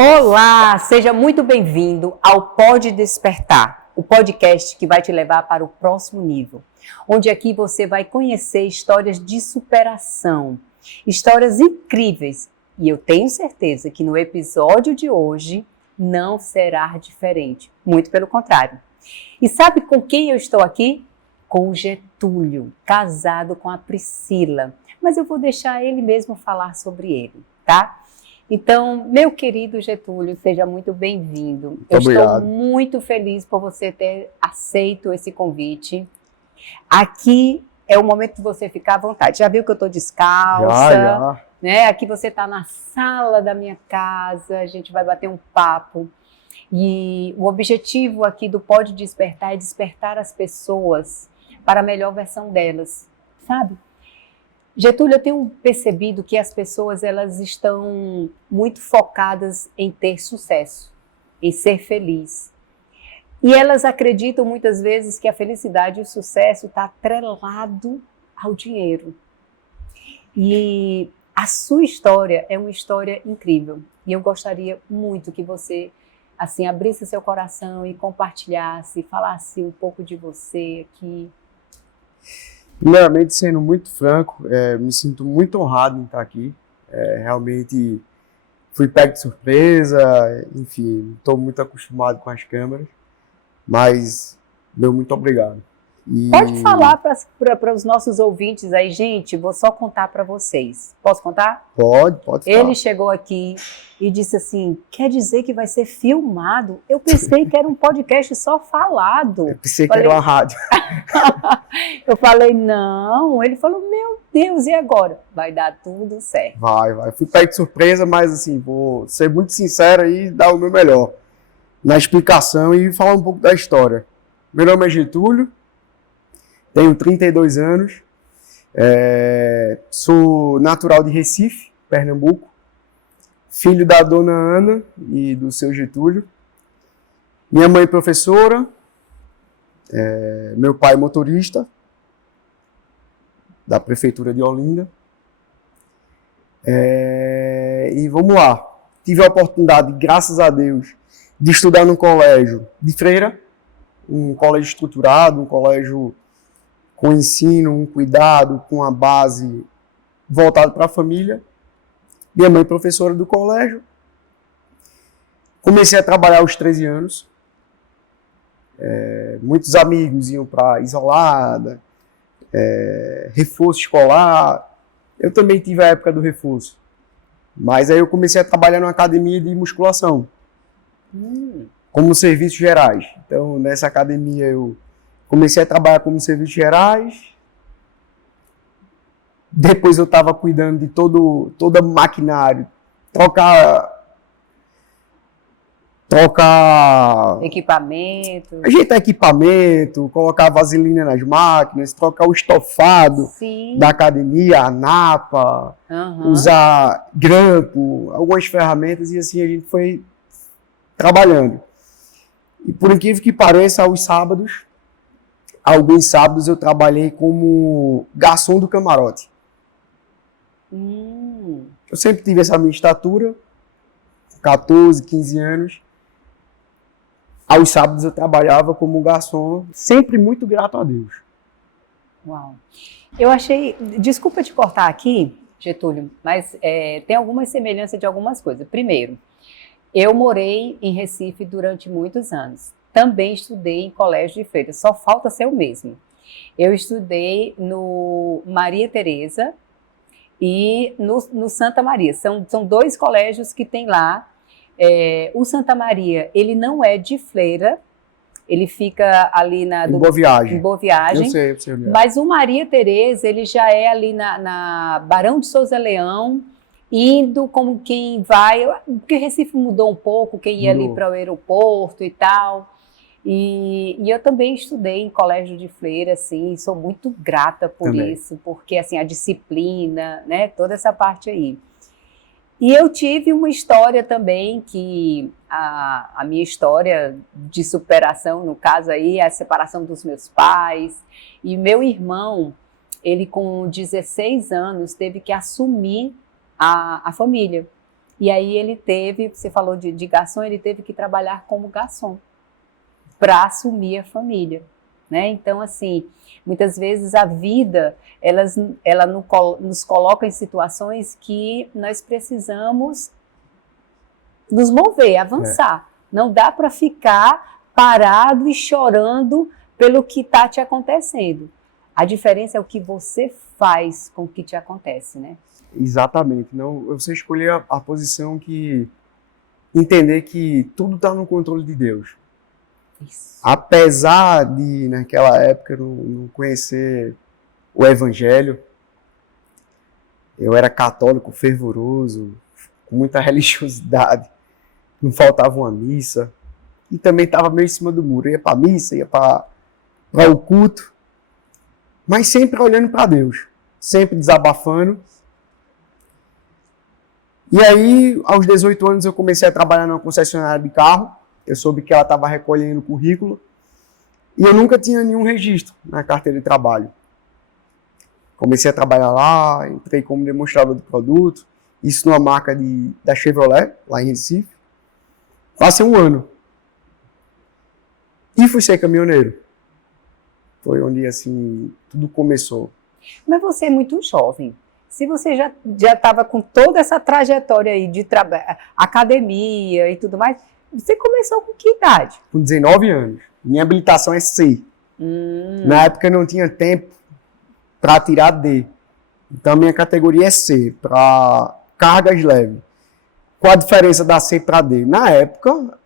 Olá, seja muito bem-vindo ao Pode Despertar, o podcast que vai te levar para o próximo nível, onde aqui você vai conhecer histórias de superação, histórias incríveis, e eu tenho certeza que no episódio de hoje não será diferente, muito pelo contrário. E sabe com quem eu estou aqui? Com o Getúlio, casado com a Priscila, mas eu vou deixar ele mesmo falar sobre ele, tá? Então, meu querido Getúlio, seja muito bem-vindo. Eu Obrigado. estou muito feliz por você ter aceito esse convite. Aqui é o momento de você ficar à vontade. Já viu que eu estou descalça? Já. Né? Aqui você está na sala da minha casa, a gente vai bater um papo. E o objetivo aqui do Pode Despertar é despertar as pessoas para a melhor versão delas, sabe? Getúlio, eu tenho percebido que as pessoas elas estão muito focadas em ter sucesso, em ser feliz. E elas acreditam muitas vezes que a felicidade e o sucesso está atrelado ao dinheiro. E a sua história é uma história incrível. E eu gostaria muito que você assim abrisse seu coração e compartilhasse, falasse um pouco de você aqui. Primeiramente, sendo muito franco, me sinto muito honrado em estar aqui. Realmente fui pego de surpresa, enfim, estou muito acostumado com as câmeras, mas meu muito obrigado. Pode falar para os nossos ouvintes aí, gente, vou só contar para vocês. Posso contar? Pode falar. Ele chegou aqui e disse assim, quer dizer que vai ser filmado? Eu pensei que era um podcast só falado. Eu pensei que era uma rádio. Eu falei, não. Ele falou, meu Deus, e agora? Vai dar tudo certo. Vai. Fui pego de surpresa, mas assim, vou ser muito sincero e dar o meu melhor na explicação e falar um pouco da história. Meu nome é Getúlio, tenho 32 anos, sou natural de Recife, Pernambuco, filho da dona Ana e do seu Getúlio. Minha mãe professora, meu pai motorista da prefeitura de Olinda. E vamos lá, tive a oportunidade, graças a Deus, de estudar num colégio de freira, um colégio estruturado, um colégio com ensino, um cuidado, com a base voltada para a família. Minha mãe professora do colégio. Comecei a trabalhar aos 13 anos. Muitos amigos iam para Isolada, reforço escolar. Eu também tive a época do reforço. Mas aí eu comecei a trabalhar numa academia de musculação, como serviços gerais. Então, nessa academia eu comecei a trabalhar como serviços gerais. Depois eu estava cuidando de todo maquinário, trocar Equipamento. ajeitar equipamento, colocar vaselina nas máquinas, trocar o estofado da academia, a napa, usar grampo, algumas ferramentas, e assim a gente foi trabalhando. E por incrível que pareça, alguns sábados eu trabalhei como garçom do camarote. Eu sempre tive essa minha estatura, 14, 15 anos. Aos sábados eu trabalhava como garçom, sempre muito grato a Deus. Uau! Eu achei, desculpa te cortar aqui, Getúlio, mas tem algumas semelhanças de algumas coisas. Primeiro, eu morei em Recife durante muitos anos. Também estudei em colégio de freira, só falta ser o mesmo. Eu estudei no Maria Tereza e no Santa Maria. São dois colégios que tem lá. O Santa Maria, ele não é de freira, ele fica ali em Boa Viagem. Eu sei. Mas o Maria Tereza, ele já é ali na Barão de Souza Leão, indo como quem vai, porque Recife mudou um pouco, quem ia ali para o aeroporto e tal. E eu também estudei em colégio de freira, assim, sou muito grata por isso, porque assim, a disciplina, né, toda essa parte aí. E eu tive uma história também que a minha história de superação, no caso aí, é a separação dos meus pais. E meu irmão, ele com 16 anos teve que assumir a família. E aí ele teve, você falou de garçom, ele teve que trabalhar como garçom para assumir a família, né? Então, assim, muitas vezes a vida, ela nos coloca em situações que nós precisamos nos mover, avançar. Não dá para ficar parado e chorando pelo que está te acontecendo. A diferença é o que você faz com o que te acontece, né? Exatamente. Não, você escolher a posição que entender que tudo está no controle de Deus. Isso. Apesar de, naquela época, não conhecer o Evangelho, eu era católico fervoroso, com muita religiosidade, não faltava uma missa, e também estava meio em cima do muro. Eu ia para a missa, ia para o culto, mas sempre olhando para Deus, sempre desabafando. E aí, aos 18 anos, eu comecei a trabalhar numa concessionária de carro. Eu soube que ela estava recolhendo currículo e eu nunca tinha nenhum registro na carteira de trabalho. Comecei a trabalhar lá, entrei como demonstrador de produto, isso numa marca da Chevrolet, lá em Recife. Passei um ano. E fui ser caminhoneiro. Foi onde, assim, tudo começou. Mas você é muito jovem. Se você já estava com toda essa trajetória aí de academia e tudo mais, você começou com que idade? Com 19 anos. Minha habilitação é C. Na época eu não tinha tempo para tirar D. Então minha categoria é C, para cargas leves. Qual a diferença da C para D? Na época,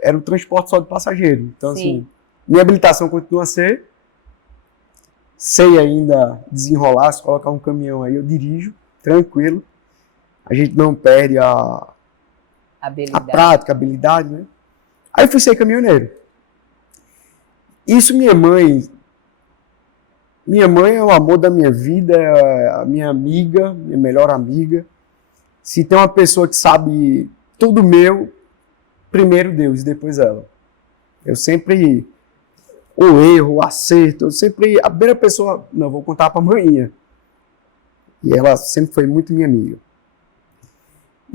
era o transporte só de passageiro. Então, assim, minha habilitação continua C. Sei ainda desenrolar, se colocar um caminhão aí, eu dirijo, tranquilo. A gente não perde a prática, a habilidade, né? Aí fui ser caminhoneiro. Isso minha mãe é o amor da minha vida, é a minha amiga, minha melhor amiga. Se tem uma pessoa que sabe tudo meu, primeiro Deus e depois ela. Eu sempre, o erro, o acerto, eu sempre, a primeira pessoa, não, vou contar para a manhinha. E ela sempre foi muito minha amiga.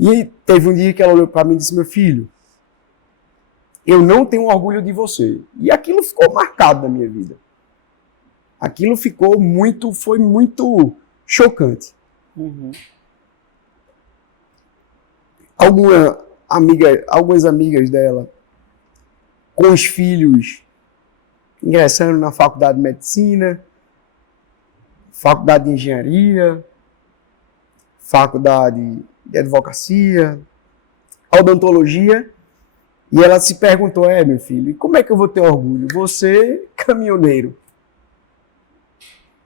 E teve um dia que ela olhou para mim e disse, meu filho, eu não tenho orgulho de você. E aquilo ficou marcado na minha vida. Aquilo foi muito chocante. Algumas amigas dela, com os filhos, ingressando na faculdade de medicina, faculdade de engenharia, faculdade de advocacia, odontologia, e ela se perguntou, meu filho, e como é que eu vou ter orgulho? Você, caminhoneiro.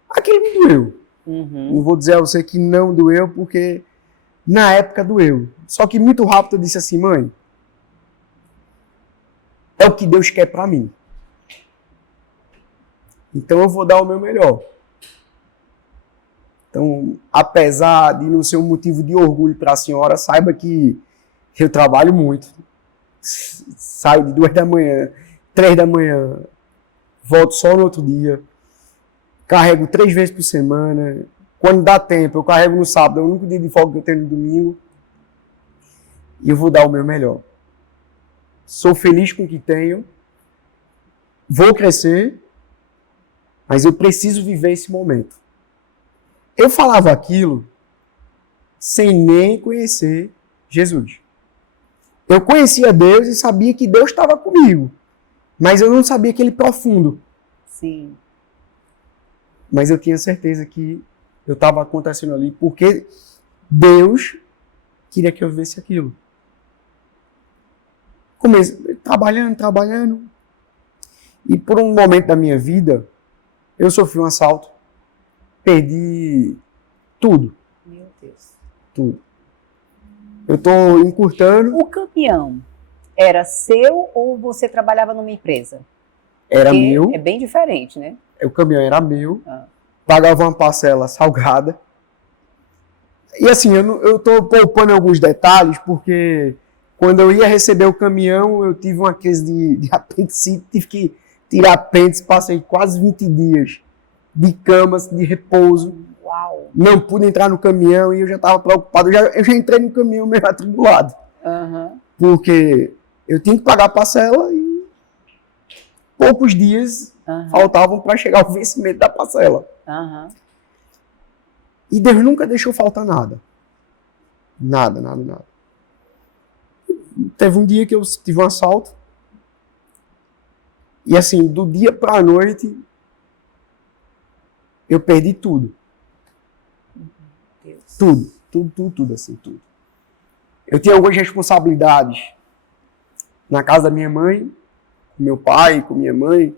Aquilo me doeu. Não vou dizer a você que não doeu, porque na época doeu. Só que muito rápido eu disse assim, mãe, é o que Deus quer para mim. Então eu vou dar o meu melhor. Então, apesar de não ser um motivo de orgulho para a senhora, saiba que eu trabalho muito. Saio de 2 da manhã, 3 da manhã, volto só no outro dia. Carrego 3 vezes por semana. Quando dá tempo, eu carrego no sábado, é o único dia de folga que eu tenho no domingo. E eu vou dar o meu melhor. Sou feliz com o que tenho. Vou crescer. Mas eu preciso viver esse momento. Eu falava aquilo sem nem conhecer Jesus. Eu conhecia Deus e sabia que Deus estava comigo. Mas eu não sabia aquele profundo. Sim. Mas eu tinha certeza que eu estava acontecendo ali porque Deus queria que eu vivesse aquilo. Comecei trabalhando. E por um momento da minha vida, eu sofri um assalto. Perdi tudo. Meu Deus. Tudo. Eu estou encurtando. O caminhão era seu ou você trabalhava numa empresa? Era Porque meu. é bem diferente, né? O caminhão era meu. Pagava uma parcela salgada. E assim, eu estou poupando alguns detalhes, porque quando eu ia receber o caminhão, eu tive uma crise de apendicite, tive que tirar apêndice, passei quase 20 dias de camas, de repouso. Uau! Não pude entrar no caminhão e eu já estava preocupado. Eu já entrei no caminhão meio atribulado. Aham. Porque eu tinha que pagar a parcela e poucos dias Aham. faltavam para chegar o vencimento da parcela. Aham. E Deus nunca deixou faltar nada. Nada, nada, nada. Teve um dia que eu tive um assalto. E assim, do dia para a noite, eu perdi tudo. Deus. Tudo, assim, tudo. Eu tinha algumas responsabilidades na casa da minha mãe, com meu pai, com minha mãe.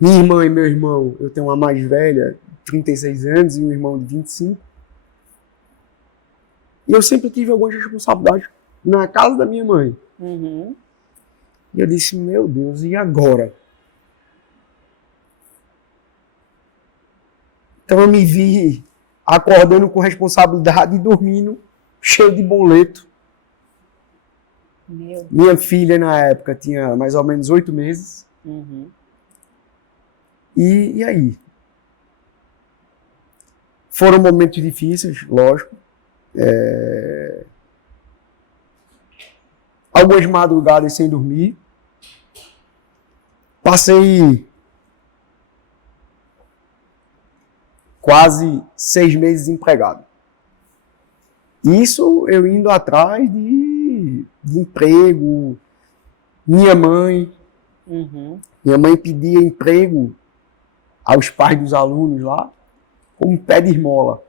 Minha irmã e meu irmão, eu tenho uma mais velha, 36 anos, e um irmão de 25. E eu sempre tive algumas responsabilidades na casa da minha mãe. Uhum. E eu disse, meu Deus, e agora? Então eu me vi acordando com responsabilidade e dormindo cheio de boleto. Meu Deus. Minha filha, na época, tinha mais ou menos 8 meses. Uhum. E aí? Foram momentos difíceis, lógico. Algumas madrugadas sem dormir. Passei quase 6 meses desempregado. Isso eu indo atrás de emprego. Minha mãe pedia emprego aos pais dos alunos lá, como pé de esmola.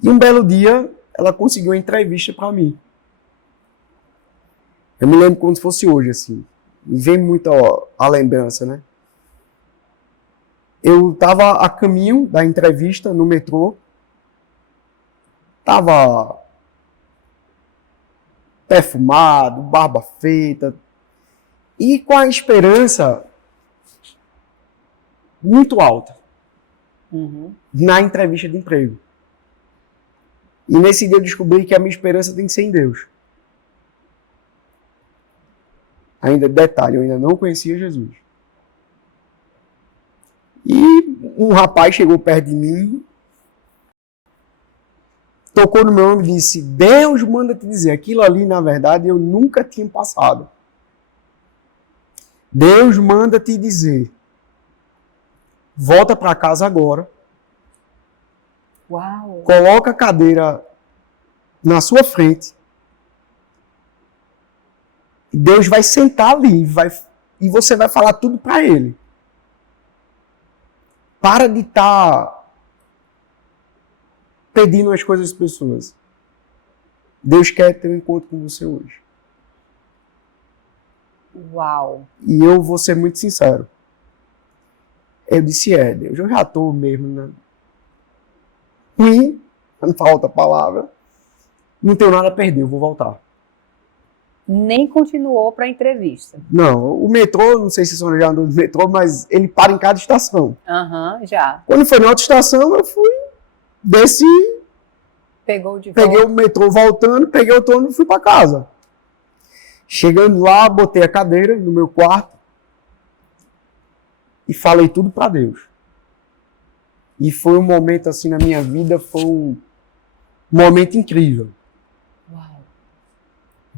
E um belo dia, ela conseguiu uma entrevista para mim. Eu me lembro como se fosse hoje, assim. Me vem muito a lembrança, né? Eu estava a caminho da entrevista no metrô. Estava perfumado, barba feita. E com a esperança muito alta na entrevista de emprego. E nesse dia eu descobri que a minha esperança tem que ser em Deus. Ainda, detalhe, eu ainda não conhecia Jesus. E um rapaz chegou perto de mim, tocou no meu ombro e disse, Deus manda te dizer, aquilo ali, na verdade, eu nunca tinha passado. Deus manda te dizer, volta para casa agora, Uau! coloca a cadeira na sua frente, Deus vai sentar ali e você vai falar tudo para Ele. Para de estar pedindo as coisas às pessoas. Deus quer ter um encontro com você hoje. Uau! E eu vou ser muito sincero. Eu disse, Deus, eu já estou mesmo, né? Ruim, não falta palavra. Não tenho nada a perder, eu vou voltar. Nem continuou para a entrevista. Não, o metrô, não sei se você já andou no metrô, mas ele para em cada estação. Já. Quando foi na outra estação, eu fui, desci, Pegou de peguei volta. o metrô voltando, peguei o ônibus e fui para casa. Chegando lá, botei a cadeira no meu quarto e falei tudo para Deus. E foi um momento assim na minha vida, foi um momento incrível. Uau!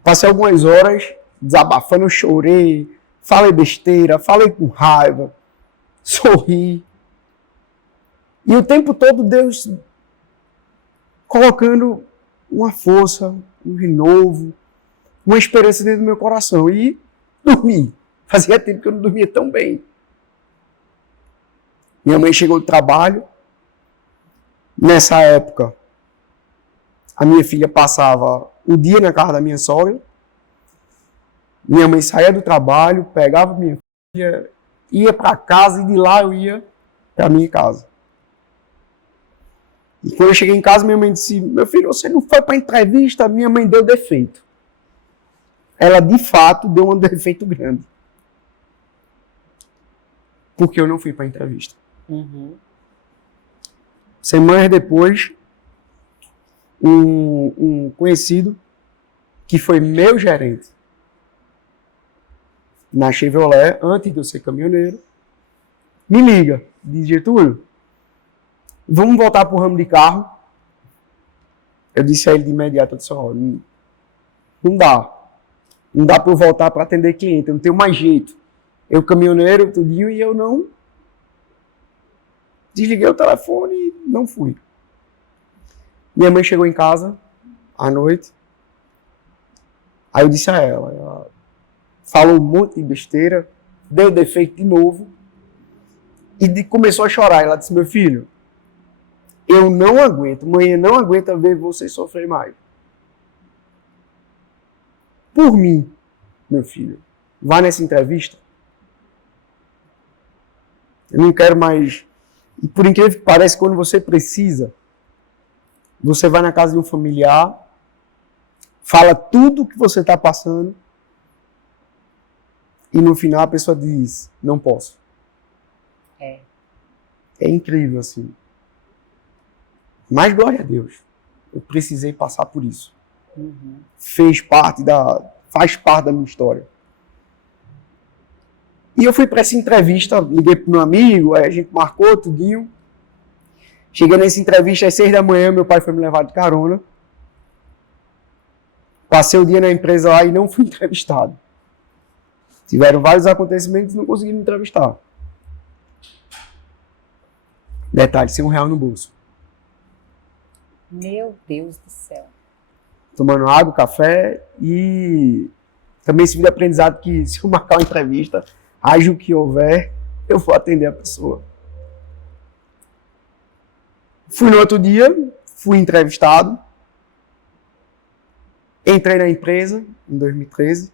Passei algumas horas desabafando, eu chorei, falei besteira, falei com raiva, sorri. E o tempo todo Deus colocando uma força, um renovo, uma esperança dentro do meu coração. E dormi. Fazia tempo que eu não dormia tão bem. Minha mãe chegou do trabalho. Nessa época, a minha filha passava o dia na casa da minha sogra. Minha mãe saía do trabalho, pegava minha filha, ia para casa e de lá eu ia para minha casa. E quando eu cheguei em casa, minha mãe disse, meu filho, você não foi para a entrevista? Minha mãe deu defeito. Ela, de fato, deu um defeito grande. Porque eu não fui para a entrevista. Semanas depois, um conhecido, que foi meu gerente na Chevrolet, antes de eu ser caminhoneiro, me liga, diz, Getúlio, vamos voltar para o ramo de carro. Eu disse a ele de imediato, eu disse, ó, não dá. Não dá para eu voltar para atender cliente, eu não tenho mais jeito. Eu caminhoneiro, tudinho, e eu não desliguei o telefone e não fui. Minha mãe chegou em casa à noite. Aí eu disse a ela falou um monte de besteira, deu defeito de novo e começou a chorar. Ela disse, meu filho, eu não aguento, mãe não aguenta ver você sofrer mais. Por mim, meu filho, vá nessa entrevista. Eu não quero mais. E por incrível que pareça, quando você precisa, você vai na casa de um familiar, fala tudo o que você está passando, e no final a pessoa diz, não posso. É incrível, assim. Mas glória a Deus, eu precisei passar por isso. Uhum. Faz parte da minha história. E eu fui para essa entrevista, liguei pro meu amigo, aí a gente marcou tudinho. Cheguei nessa entrevista às 6 da manhã, meu pai foi me levar de carona. Passei o dia na empresa lá e não fui entrevistado. Tiveram vários acontecimentos e não consegui me entrevistar. Detalhe, sem R$1 no bolso. Meu Deus do céu. Tomando água, café e também esse vídeo de aprendizado que se eu marcar uma entrevista, haja o que houver, eu vou atender a pessoa. Fui no outro dia, fui entrevistado, entrei na empresa em 2013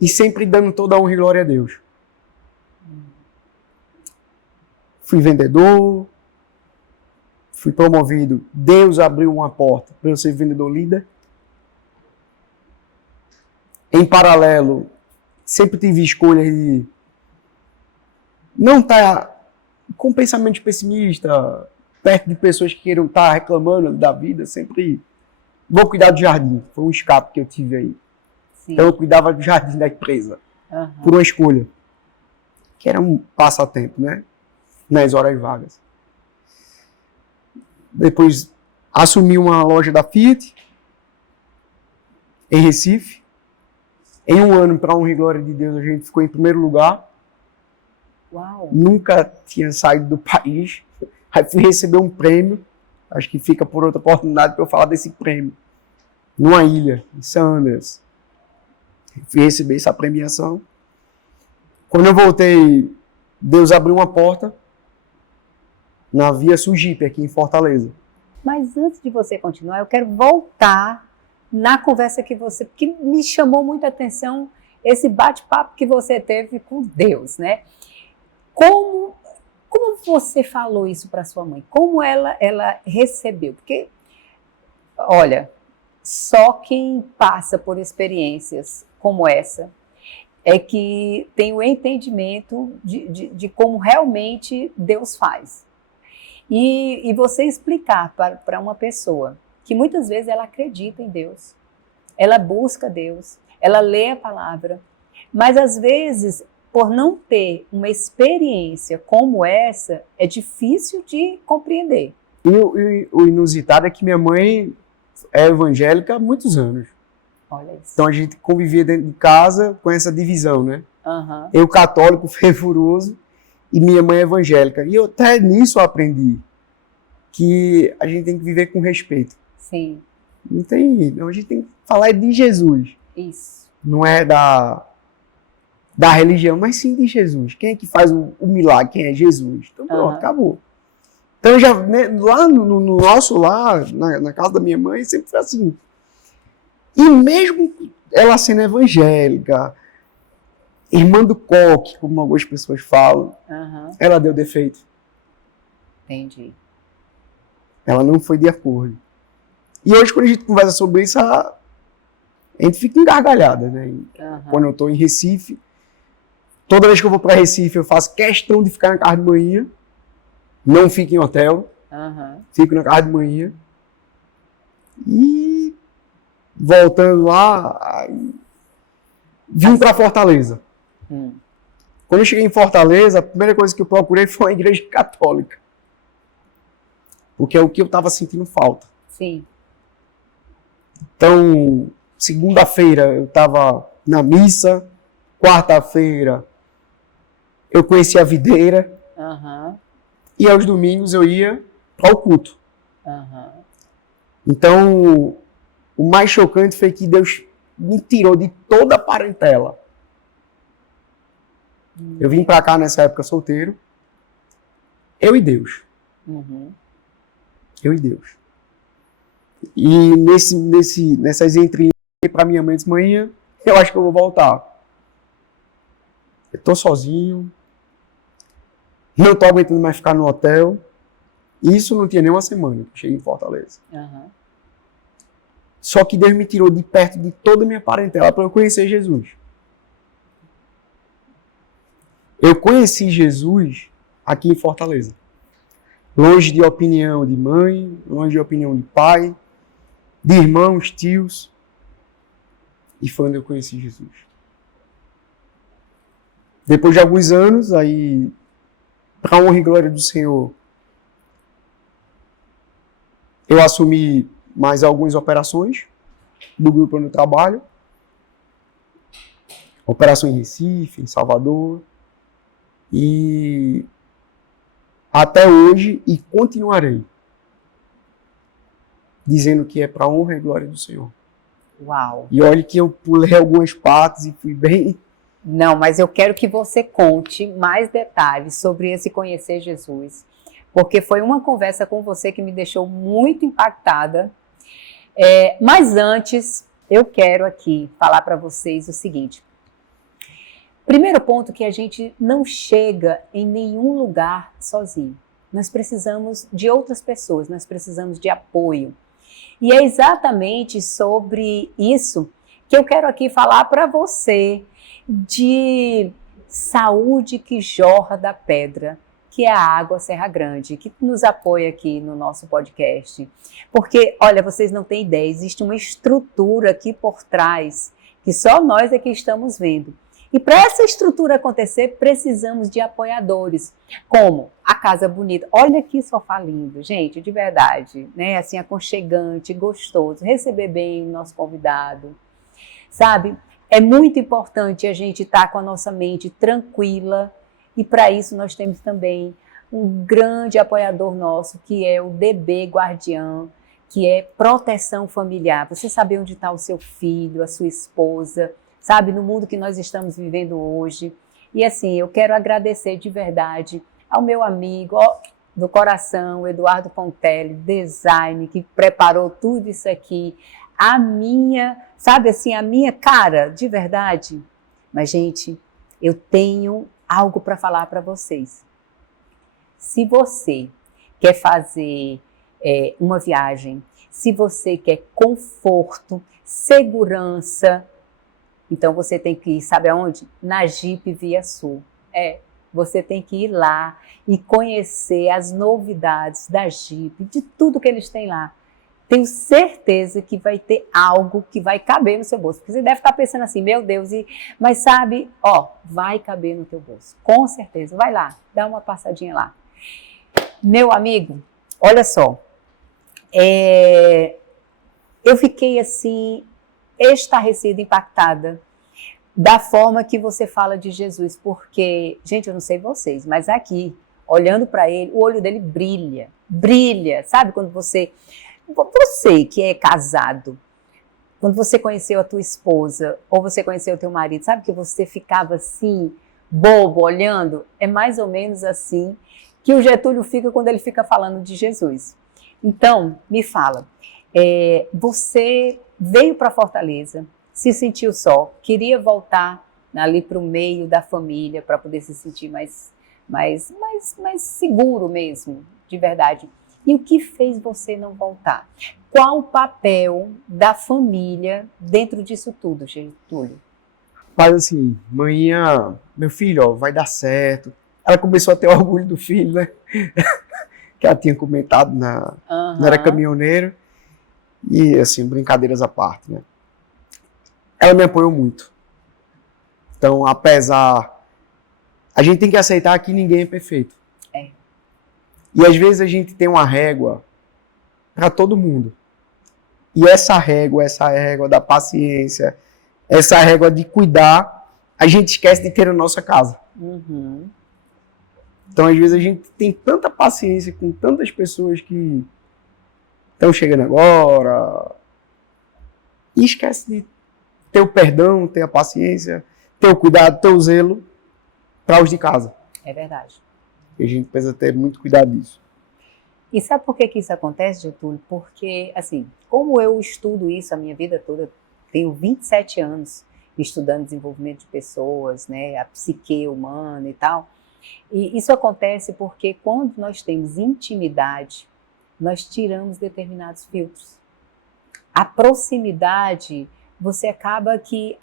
e sempre dando toda a honra e glória a Deus. Fui vendedor, fui promovido, Deus abriu uma porta para eu ser vendedor líder. Em paralelo, sempre tive escolha de não estar com pensamento pessimista, perto de pessoas que queiram estar reclamando da vida, sempre vou cuidar do jardim. Foi um escape que eu tive aí. Sim. Então eu cuidava do jardim da empresa, por uma escolha, que era um passatempo, né? Nas horas vagas. Depois assumi uma loja da Fiat em Recife. Em um ano, para honra e glória de Deus, a gente ficou em primeiro lugar. Uau. Nunca tinha saído do país. Aí fui receber um prêmio. Acho que fica por outra oportunidade para eu falar desse prêmio. Numa ilha, em Sanders. Fui receber essa premiação. Quando eu voltei, Deus abriu uma porta na Via Sujipe, aqui em Fortaleza. Mas antes de você continuar, eu quero voltar na conversa que me chamou muita atenção, esse bate-papo que você teve com Deus, né? Como você falou isso para sua mãe? Como ela recebeu? Porque, olha, só quem passa por experiências como essa é que tem o entendimento de como realmente Deus faz. E você explicar para uma pessoa que muitas vezes ela acredita em Deus, ela busca Deus, ela lê a palavra, mas às vezes, por não ter uma experiência como essa, é difícil de compreender. E o inusitado é que minha mãe é evangélica há muitos anos. Olha isso. Então a gente convivia dentro de casa com essa divisão, né? Uhum. Eu católico fervoroso e minha mãe evangélica. E eu até nisso aprendi que a gente tem que viver com respeito. Sim. Não, a gente tem que falar de Jesus. Isso. Não é da religião, mas sim de Jesus. Quem é que faz o milagre? Quem é Jesus? Então pronto, acabou. Então já, né, lá no nosso lar, na casa da minha mãe, sempre foi assim. E mesmo ela sendo evangélica, irmã do coque, como algumas pessoas falam, ela deu defeito. Entendi. Ela não foi de acordo. E hoje, quando a gente conversa sobre isso, a gente fica engargalhada, né? Quando eu estou em Recife, toda vez que eu vou para Recife, eu faço questão de ficar na casa de manhã, não fico em hotel, fico na casa de manhã. E voltando lá, vim para Fortaleza. Quando eu cheguei em Fortaleza, a primeira coisa que eu procurei foi uma igreja católica. porque é o que eu estava sentindo falta. Sim. Então, segunda-feira eu estava na missa, quarta-feira eu conheci a videira, e aos domingos eu ia para o culto. Então, o mais chocante foi que Deus me tirou de toda a parentela. Eu vim para cá nessa época solteiro, eu e Deus. Eu e Deus. E nessas entrelinhas para minha mãe, disse, mãe, eu acho que eu vou voltar. Eu tô sozinho, não tô aguentando mais ficar no hotel. Isso não tinha nem uma semana que eu cheguei em Fortaleza. Só que Deus me tirou de perto de toda a minha parentela para eu conhecer Jesus. Eu conheci Jesus aqui em Fortaleza. Longe de opinião de mãe, longe de opinião de pai, de irmãos, tios. E foi onde eu conheci Jesus. Depois de alguns anos, aí, para a honra e glória do Senhor, eu assumi mais algumas operações do grupo onde eu trabalho. Operação em Recife, em Salvador. E até hoje, e continuarei, dizendo que é para a honra e glória do Senhor. Uau! E olha que eu pulei algumas partes e fui bem... Não, mas eu quero que você conte mais detalhes sobre esse conhecer Jesus, porque foi uma conversa com você que me deixou muito impactada. Mas antes, eu quero aqui falar para vocês o seguinte. Primeiro ponto, que a gente não chega em nenhum lugar sozinho. Nós precisamos de outras pessoas, nós precisamos de apoio. E é exatamente sobre isso que eu quero aqui falar para você, de saúde que jorra da pedra, que é a Água Serra Grande, que nos apoia aqui no nosso podcast. Porque, olha, vocês não têm ideia, existe uma estrutura aqui por trás, que só nós é que estamos vendo. E para essa estrutura acontecer, precisamos de apoiadores, como a Casa Bonita. Olha que sofá lindo, gente, de verdade, né? Assim, aconchegante, gostoso, receber bem o nosso convidado, sabe? É muito importante a gente estar com a nossa mente tranquila, e para isso nós temos também um grande apoiador nosso, que é o DB Guardiã, que é proteção familiar. Você sabe onde está o seu filho, a sua esposa, sabe, no mundo que nós estamos vivendo hoje. E assim, eu quero agradecer de verdade ao meu amigo do coração, Eduardo Pontelli, design, que preparou tudo isso aqui. A minha, sabe assim, a minha cara, de verdade. Mas, gente, eu tenho algo para falar para vocês. Se você quer fazer uma viagem, se você quer conforto, segurança, então você tem que ir, sabe aonde? Na Jeep Via Sul. Você tem que ir lá e conhecer as novidades da Jeep, de tudo que eles têm lá. Tenho certeza que vai ter algo que vai caber no seu bolso. Porque você deve estar pensando assim, meu Deus, mas sabe, vai caber no teu bolso. Com certeza. Vai lá, dá uma passadinha lá. Meu amigo, olha só. Eu fiquei assim, estarrecida, impactada da forma que você fala de Jesus. Porque, gente, eu não sei vocês, mas aqui, olhando para ele, o olho dele brilha. Brilha. Sabe quando você que é casado, quando você conheceu a tua esposa ou você conheceu o teu marido, sabe que você ficava assim, bobo, olhando? É mais ou menos assim que o Getúlio fica quando ele fica falando de Jesus. Então, me fala, você veio para Fortaleza, se sentiu só, queria voltar ali para o meio da família para poder se sentir mais seguro mesmo, de verdade. E o que fez você não voltar? Qual o papel da família dentro disso tudo, Getúlio? Mas assim, manhã, meu filho, vai dar certo. Ela começou a ter orgulho do filho, né? Que ela tinha comentado, não era caminhoneiro. E assim, brincadeiras à parte, né? Ela me apoiou muito. Então, apesar... A gente tem que aceitar que ninguém é perfeito. E às vezes a gente tem uma régua para todo mundo. E essa régua da paciência, essa régua de cuidar, a gente esquece de ter na nossa casa. Uhum. Então, às vezes, a gente tem tanta paciência com tantas pessoas que estão chegando agora e esquece de ter o perdão, ter a paciência, ter o cuidado, ter o zelo para os de casa. É verdade. E a gente precisa ter muito cuidado disso. E sabe por que isso acontece, Getúlio? Porque, assim, como eu estudo isso a minha vida toda, tenho 27 anos estudando desenvolvimento de pessoas, né, a psique humana e tal, e isso acontece porque quando nós temos intimidade, nós tiramos determinados filtros. A proximidade, você acaba que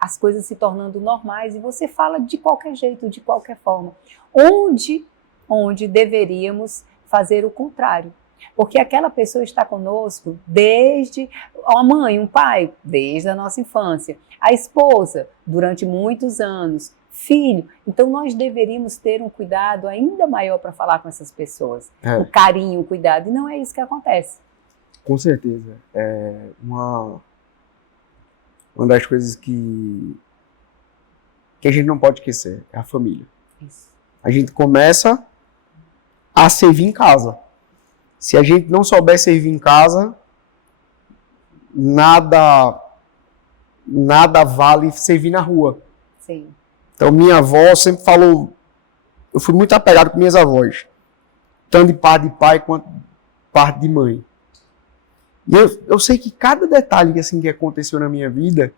as coisas se tornando normais e você fala de qualquer jeito, de qualquer forma. Onde deveríamos fazer o contrário. Porque aquela pessoa está conosco desde a mãe, um pai, desde a nossa infância, a esposa, durante muitos anos, filho. Então nós deveríamos ter um cuidado ainda maior para falar com essas pessoas. O carinho, o cuidado, e não é isso que acontece. Com certeza. É uma das coisas que a gente não pode esquecer, é a família. Isso. A gente começa a servir em casa. Se a gente não souber servir em casa, nada vale servir na rua. Sim. Então, minha avó sempre falou, eu fui muito apegado com minhas avós, tanto de parte de pai quanto de parte de mãe. E eu sei que cada detalhe assim, que aconteceu na minha vida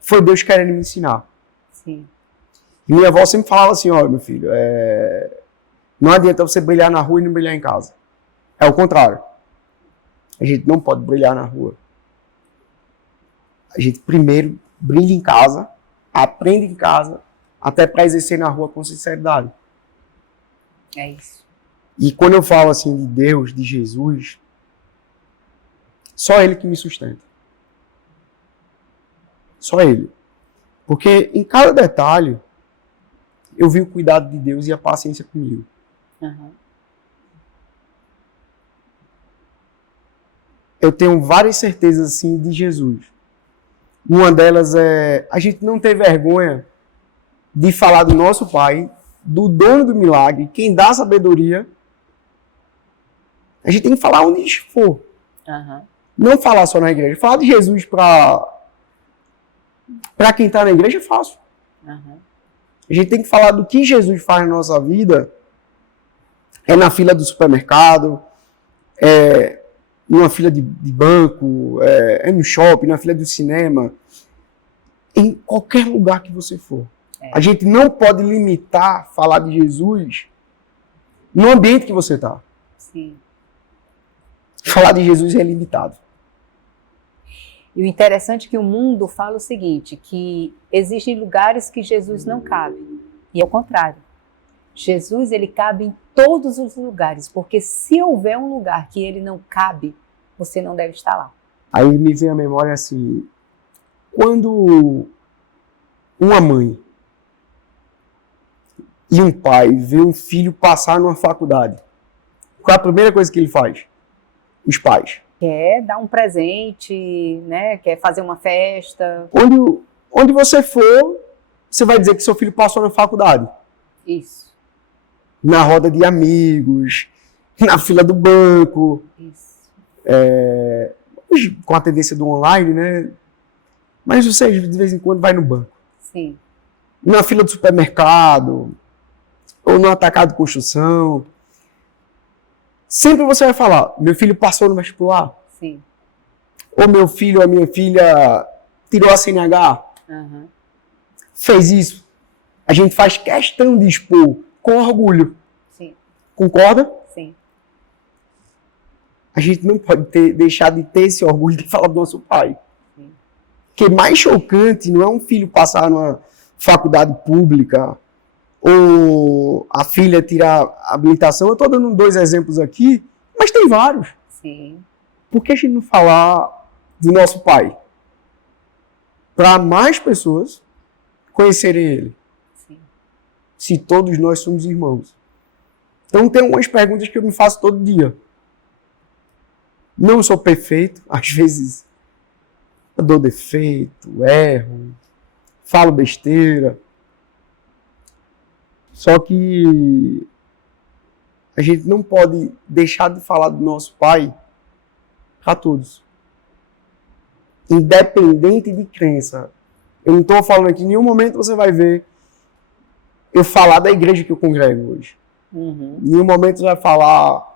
foi Deus querendo me ensinar. Sim. E minha avó sempre falava assim, olha, meu filho, não adianta você brilhar na rua e não brilhar em casa. É o contrário. A gente não pode brilhar na rua. A gente primeiro brilha em casa, aprende em casa, até para exercer na rua com sinceridade. É isso. E quando eu falo assim de Deus, de Jesus, só Ele que me sustenta. Só Ele. Porque em cada detalhe, eu vi o cuidado de Deus e a paciência comigo. Uhum. Eu tenho várias certezas assim de Jesus. Uma delas é a gente não ter vergonha de falar do nosso Pai, do dono do milagre, quem dá sabedoria. A gente tem que falar onde for. Uhum. Não falar só na igreja. Falar de Jesus para quem está na igreja é fácil. Uhum. A gente tem que falar do que Jesus faz na nossa vida. É na fila do supermercado, é numa fila de banco, é no shopping, na fila do cinema. Em qualquer lugar que você for. A gente não pode limitar falar de Jesus no ambiente que você está. Sim. Falar de Jesus é limitado. E o interessante é que o mundo fala o seguinte, que existem lugares que Jesus não cabe. E é o contrário. Jesus, ele cabe em todos os lugares, porque se houver um lugar que ele não cabe, você não deve estar lá. Aí me vem à memória assim, quando uma mãe e um pai vê um filho passar numa faculdade, qual é a primeira coisa que ele faz? Os pais. Quer dar um presente, né? Quer fazer uma festa. Onde você for, você vai dizer que seu filho passou na faculdade. Isso. Na roda de amigos, na fila do banco. Isso. Hoje, com a tendência do online, né? Mas você, de vez em quando, vai no banco. Sim. Na fila do supermercado, ou no atacado de construção. Sempre você vai falar, meu filho passou no vestibular. Sim. Ou meu filho ou a minha filha tirou a CNH. Uhum. Fez isso. A gente faz questão de expor com orgulho. Sim. Concorda? Sim. A gente não pode deixar de ter esse orgulho de falar do nosso pai. Sim. Porque mais chocante não é um filho passar numa faculdade pública ou a filha tirar a habilitação. Eu estou dando 2 exemplos aqui, mas tem vários. Sim. Por que a gente não falar do nosso pai? Para mais pessoas conhecerem ele. Sim. Se todos nós somos irmãos. Então tem algumas perguntas que eu me faço todo dia. Não sou perfeito, às vezes eu dou defeito, erro, falo besteira. Só que a gente não pode deixar de falar do nosso Pai para todos. Independente de crença. Eu não estou falando aqui, em nenhum momento você vai ver eu falar da igreja que eu congrego hoje. Uhum. Em nenhum momento você vai falar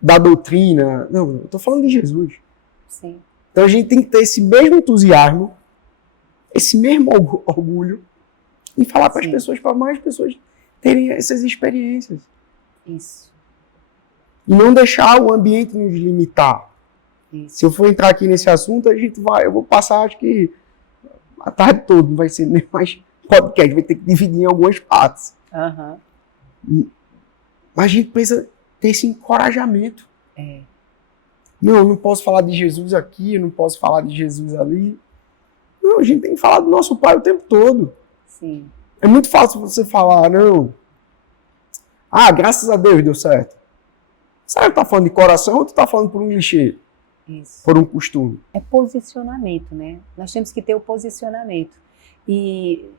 da doutrina. Não, eu estou falando de Jesus. Sim. Então a gente tem que ter esse mesmo entusiasmo, esse mesmo orgulho em falar para as pessoas, para mais pessoas terem essas experiências. Isso. E não deixar o ambiente nos limitar. Isso. Se eu for entrar aqui nesse assunto, eu vou passar, acho que a tarde toda, não vai ser nem mais podcast, vai ter que dividir em algumas partes. Uhum. Mas a gente precisa ter esse encorajamento. Não, eu não posso falar de Jesus aqui, eu não posso falar de Jesus ali. Não, a gente tem que falar do nosso Pai o tempo todo. Sim. É muito fácil você falar, não. Graças a Deus deu certo. Sabe, tu tá falando de coração ou tu tá falando por um clichê? Isso. Por um costume? É posicionamento, né? Nós temos que ter o posicionamento. E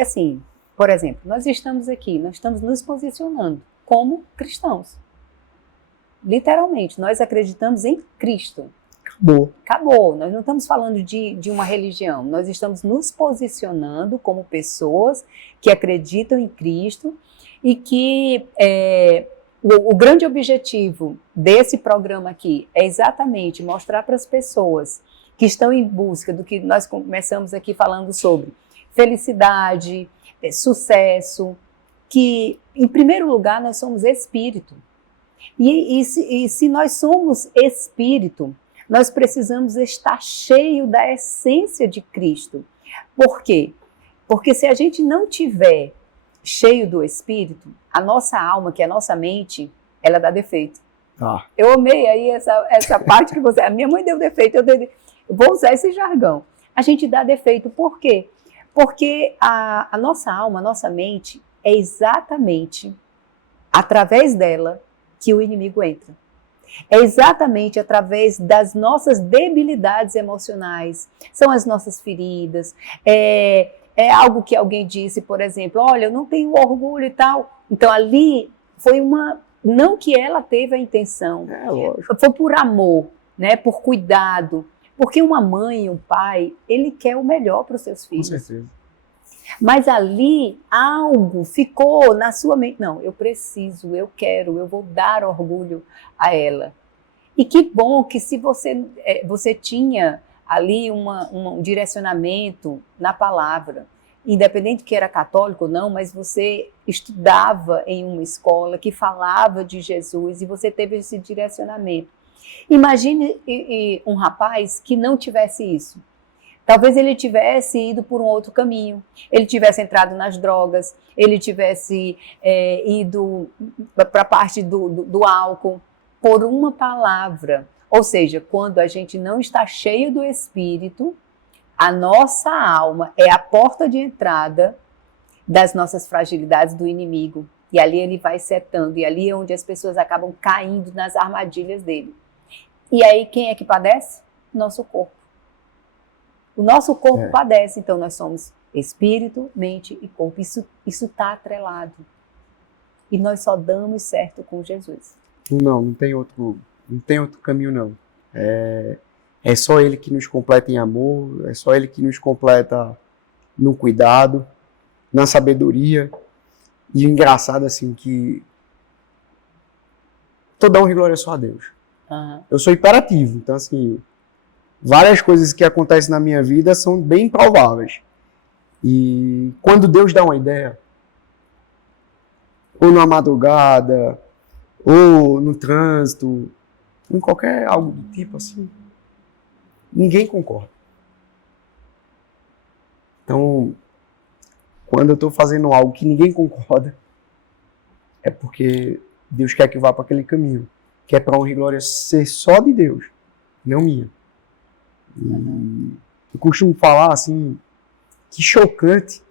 assim, por exemplo, nós estamos aqui, nós estamos nos posicionando como cristãos. Literalmente, nós acreditamos em Cristo. Acabou. Nós não estamos falando de uma religião. Nós estamos nos posicionando como pessoas que acreditam em Cristo e que o grande objetivo desse programa aqui é exatamente mostrar para as pessoas que estão em busca do que nós começamos aqui falando sobre felicidade, sucesso, que, em primeiro lugar, nós somos espírito. E se nós somos espírito, nós precisamos estar cheio da essência de Cristo. Por quê? Porque se a gente não tiver cheio do Espírito, a nossa alma, que é a nossa mente, ela dá defeito. Eu amei aí essa parte que você... A minha mãe deu defeito, eu vou usar esse jargão. A gente dá defeito, por quê? Porque a nossa alma, a nossa mente, é exatamente através dela que o inimigo entra. É exatamente através das nossas debilidades emocionais, são as nossas feridas, é algo que alguém disse, por exemplo, olha, eu não tenho orgulho e tal. Então ali foi não que ela teve a intenção, foi por amor, né, por cuidado, porque uma mãe e um pai, ele quer o melhor para os seus filhos. Com certeza. Mas ali algo ficou na sua mente. Não, eu preciso, eu quero, eu vou dar orgulho a ela. E que bom que se você tinha ali um direcionamento na palavra, independente que era católico ou não, mas você estudava em uma escola que falava de Jesus e você teve esse direcionamento. Imagine um rapaz que não tivesse isso. Talvez ele tivesse ido por um outro caminho, ele tivesse entrado nas drogas, ele tivesse ido para a parte do álcool, por uma palavra. Ou seja, quando a gente não está cheio do Espírito, a nossa alma é a porta de entrada das nossas fragilidades do inimigo. E ali ele vai setando, e ali é onde as pessoas acabam caindo nas armadilhas dele. E aí quem é que padece? Nosso corpo. O nosso corpo padece, então nós somos espírito, mente e corpo. Isso está atrelado. E nós só damos certo com Jesus. Não tem outro caminho, não. É só Ele que nos completa em amor, é só Ele que nos completa no cuidado, na sabedoria. E o engraçado, assim, que toda honra e glória é só a Deus. Uhum. Eu sou hiperativo, então, assim, várias coisas que acontecem na minha vida são bem improváveis. E quando Deus dá uma ideia, ou na madrugada, ou no trânsito, em qualquer algo do tipo assim, ninguém concorda. Então, quando eu estou fazendo algo que ninguém concorda, é porque Deus quer que eu vá para aquele caminho, que é para honra e glória ser só de Deus, não minha. E eu costumo falar assim, que chocante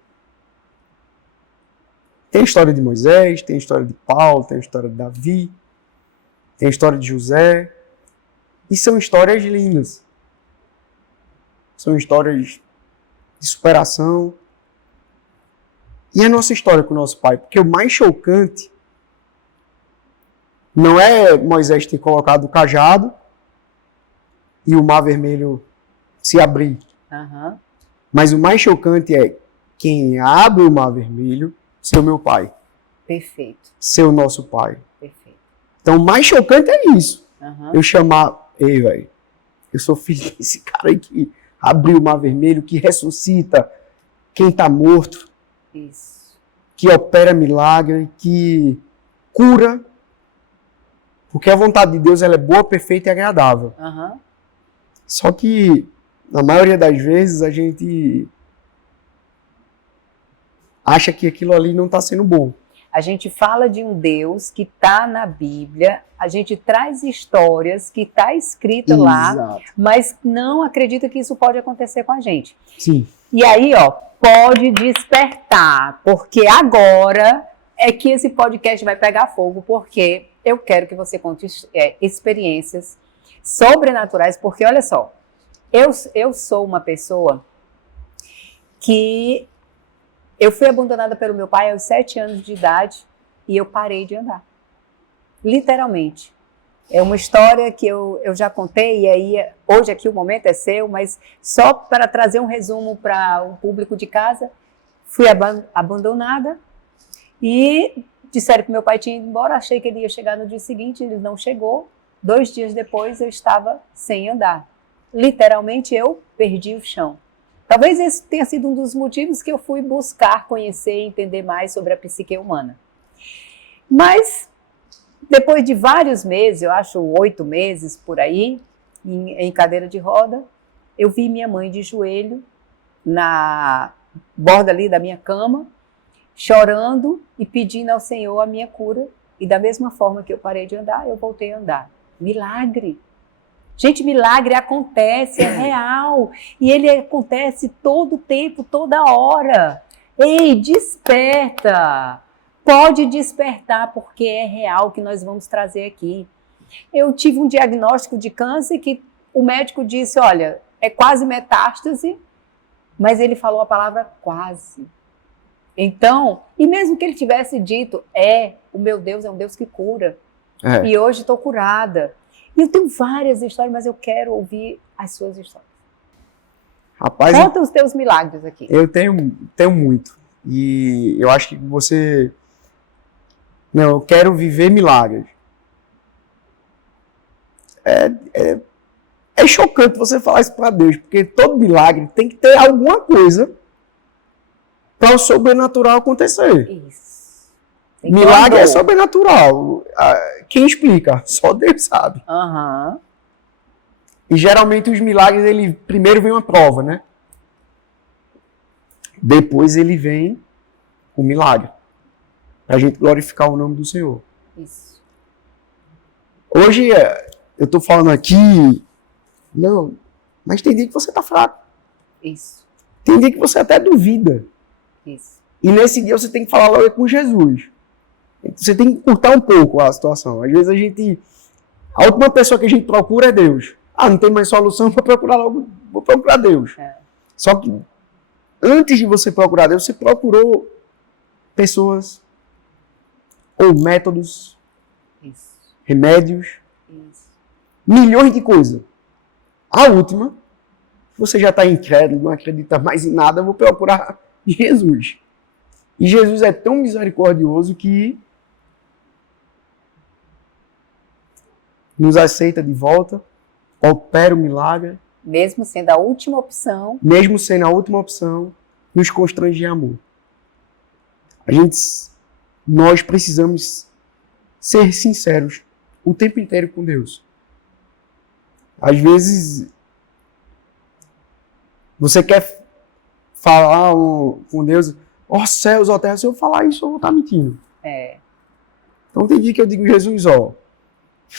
Tem a história de Moisés, tem a história de Paulo, tem a história de Davi, tem a história de José. E são histórias lindas. São histórias de superação. E a nossa história com o nosso pai, porque o mais chocante não é Moisés ter colocado o cajado e o mar vermelho se abrir. Aham. Mas o mais chocante é quem abre o mar vermelho ser o meu pai, Perfeito, ser o nosso pai. perfeito. Então o mais chocante é isso. Aham. Eu chamar, ei, velho, eu sou filho desse cara aí que abriu o mar vermelho, que ressuscita quem está morto, Isso. que opera milagre, que cura. Porque a vontade de Deus ela é boa, perfeita e agradável. Aham. Só que, na maioria das vezes, a gente acha que aquilo ali não está sendo bom. A gente fala de um Deus que está na Bíblia, a gente traz histórias que está escrita lá, Exato. mas não acredita que isso pode acontecer com a gente. Sim. E aí, ó, pode despertar, porque agora é que esse podcast vai pegar fogo, porque eu quero que você conte experiências sobrenaturais, porque olha só, eu sou uma pessoa que eu fui abandonada pelo meu pai aos 7 anos de idade e eu parei de andar. Literalmente. É uma história que eu já contei e aí hoje aqui o momento é seu, mas só para trazer um resumo para o público de casa, fui abandonada e disseram que meu pai tinha ido embora, achei que ele ia chegar no dia seguinte, ele não chegou. 2 dias depois eu estava sem andar. Literalmente eu perdi o chão. Talvez esse tenha sido um dos motivos que eu fui buscar conhecer e entender mais sobre a psique humana. Mas, depois de vários meses, eu acho 8 meses por aí, em cadeira de roda, eu vi minha mãe de joelho na borda ali da minha cama, chorando e pedindo ao Senhor a minha cura. E da mesma forma que eu parei de andar, eu voltei a andar. Milagre! Gente, milagre acontece, é real. E ele acontece todo o tempo, toda hora. Ei, desperta! Pode despertar, porque é real que nós vamos trazer aqui. Eu tive um diagnóstico de câncer que o médico disse, olha, é quase metástase, mas ele falou a palavra quase. Então, e mesmo que ele tivesse dito, o meu Deus é um Deus que cura. É. E hoje estou curada. E eu tenho várias histórias, mas eu quero ouvir as suas histórias. Rapaz, Conta os teus milagres aqui. eu tenho muito. E eu acho que você... Não, eu quero viver milagres. É chocante você falar isso para Deus, porque todo milagre tem que ter alguma coisa para o sobrenatural acontecer. Isso. Milagre é sobrenatural. Quem explica? Só Deus sabe. Aham. E geralmente os milagres, ele primeiro vem uma prova, né? Depois ele vem o milagre. Pra gente glorificar o nome do Senhor. Isso. Hoje eu tô falando aqui, não, mas tem dia que você tá fraco. Isso. Tem dia que você até duvida. Isso. E nesse dia você tem que falar logo com Jesus. Você tem que curtar um pouco a situação. Às vezes a última pessoa que a gente procura é Deus. Ah, não tem mais solução, vou procurar Deus. É. Só que antes de você procurar Deus, você procurou pessoas ou métodos, Isso. remédios, Isso. milhões de coisas. A última, você já está incrédulo, não acredita mais em nada, vou procurar Jesus. E Jesus é tão misericordioso que nos aceita de volta, opera o milagre, Mesmo sendo a última opção. mesmo sendo a última opção, nos constrange em amor. Nós precisamos ser sinceros o tempo inteiro com Deus. Às vezes, você quer falar com Deus, ó céus, ó terra, se eu falar isso, eu vou estar mentindo. É. Então tem dia que eu digo, Jesus, ó,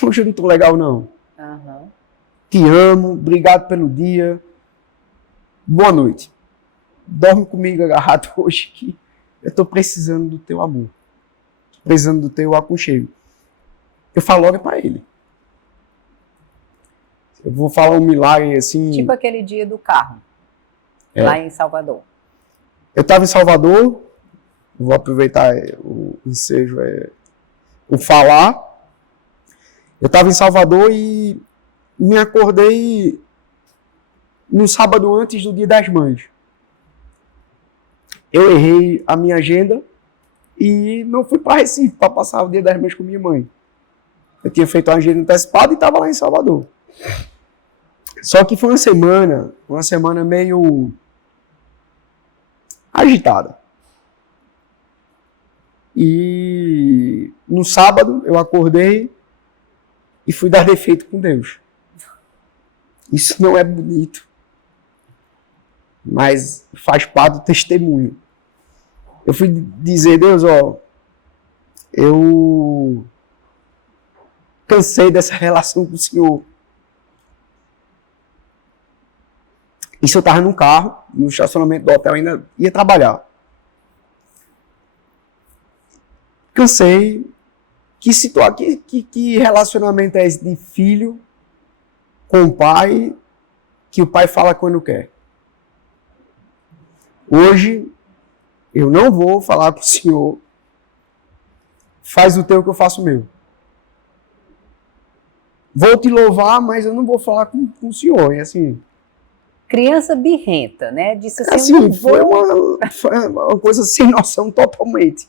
hoje eu não estou legal não. Aham. Te amo, obrigado pelo dia, boa noite. Dorme comigo agarrado hoje aqui. eu estou precisando do teu amor, precisando do teu aconchego. Eu falo logo para ele. Eu vou falar um milagre assim... Tipo aquele dia do carro, lá em Salvador. Eu estava em Salvador, vou aproveitar o ensejo, o falar. Eu estava em Salvador e me acordei no sábado antes do Dia das Mães. Eu errei a minha agenda e não fui para Recife para passar o Dia das Mães com minha mãe. Eu tinha feito uma agenda antecipada e estava lá em Salvador. Só que foi uma semana meio agitada. E no sábado eu acordei e fui dar defeito com Deus. Isso não é bonito, mas faz parte do testemunho. Eu fui dizer, Deus, ó, eu cansei dessa relação com o Senhor. Isso eu estava num carro, no estacionamento do hotel, ainda ia trabalhar. Cansei. Que relacionamento é esse de filho com o pai, que o pai fala quando quer? Hoje, eu não vou falar com o Senhor, faz o teu que eu faço o meu. Vou te louvar, mas eu não vou falar com o Senhor. E assim... Criança birrenta, né? Disse assim, foi uma coisa sem noção totalmente.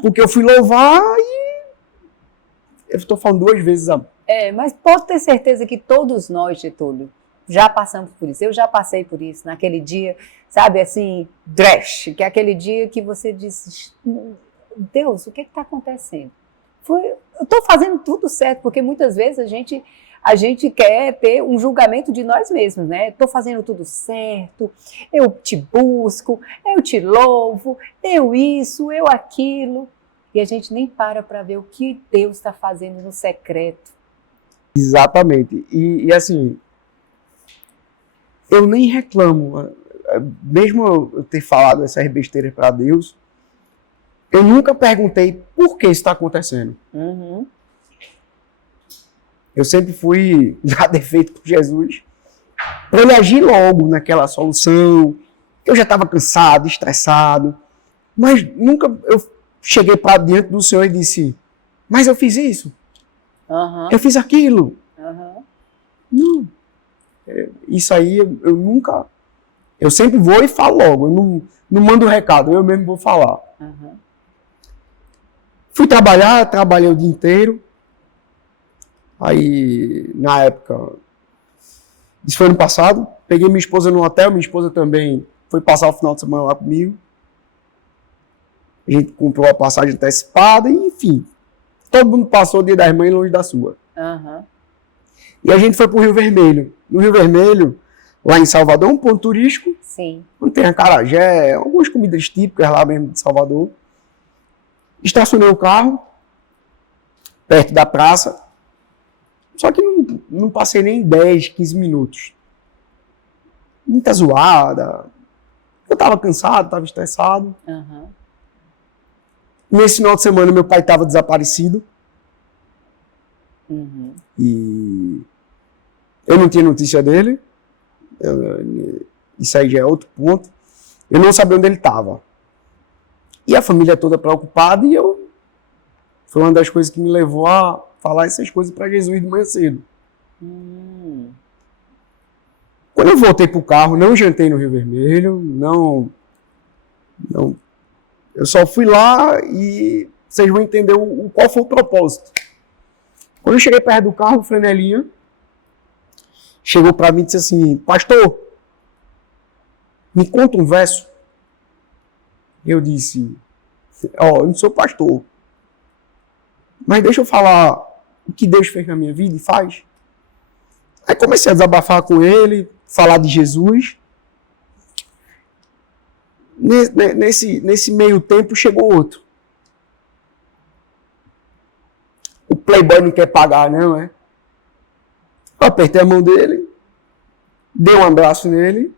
Porque eu fui louvar e eu estou falando 2 vezes a... mas pode ter certeza que todos nós, Getúlio, já passamos por isso. Eu já passei por isso naquele dia, sabe, assim, trash, que é aquele dia que você diz, Deus, o que está acontecendo? Eu estou fazendo tudo certo, porque muitas vezes a gente quer ter um julgamento de nós mesmos, né? Estou fazendo tudo certo, eu te busco, eu te louvo, eu isso, eu aquilo. E a gente nem para ver o que Deus está fazendo no secreto. Exatamente. E assim, eu nem reclamo. Mesmo eu ter falado essas besteiras para Deus, eu nunca perguntei por que isso está acontecendo. Eu sempre fui dar defeito por Jesus para ele agir logo naquela solução. Eu já estava cansado, estressado, mas nunca eu cheguei para diante do Senhor e disse, mas eu fiz isso, eu fiz aquilo. Não, isso aí eu nunca, eu sempre vou e falo logo, eu não mando recado, eu mesmo vou falar. Fui trabalhar, trabalhei o dia inteiro. Aí, na época, isso foi ano passado, peguei minha esposa no hotel, minha esposa também foi passar o final de semana lá comigo. A gente comprou a passagem antecipada, e, enfim, todo mundo passou o Dia das Mães longe da sua. E a gente foi para o Rio Vermelho. No Rio Vermelho, lá em Salvador, um ponto turístico. Sim. Onde tem acarajé, algumas comidas típicas lá mesmo de Salvador. Estacionei o carro, perto da praça. Só que não passei nem 10, 15 minutos. Muita zoada. Eu estava cansado, estava estressado. Nesse final de semana, meu pai estava desaparecido. E eu não tinha notícia dele. Isso aí já é outro ponto. Eu não sabia onde ele estava. E a família toda preocupada, e foi uma das coisas que me levou a falar essas coisas para Jesus de manhã cedo. Quando eu voltei para o carro, não jantei no Rio Vermelho, não, eu só fui lá e vocês vão entender qual foi o propósito. Quando eu cheguei perto do carro, o Franelinha chegou para mim e disse assim, pastor, me conta um verso. Eu disse, eu não sou pastor, mas deixa eu falar o que Deus fez na minha vida e faz. Aí comecei a desabafar com ele, falar de Jesus. Nesse meio tempo chegou outro. O playboy não quer pagar, não é? Eu apertei a mão dele, dei um abraço nele.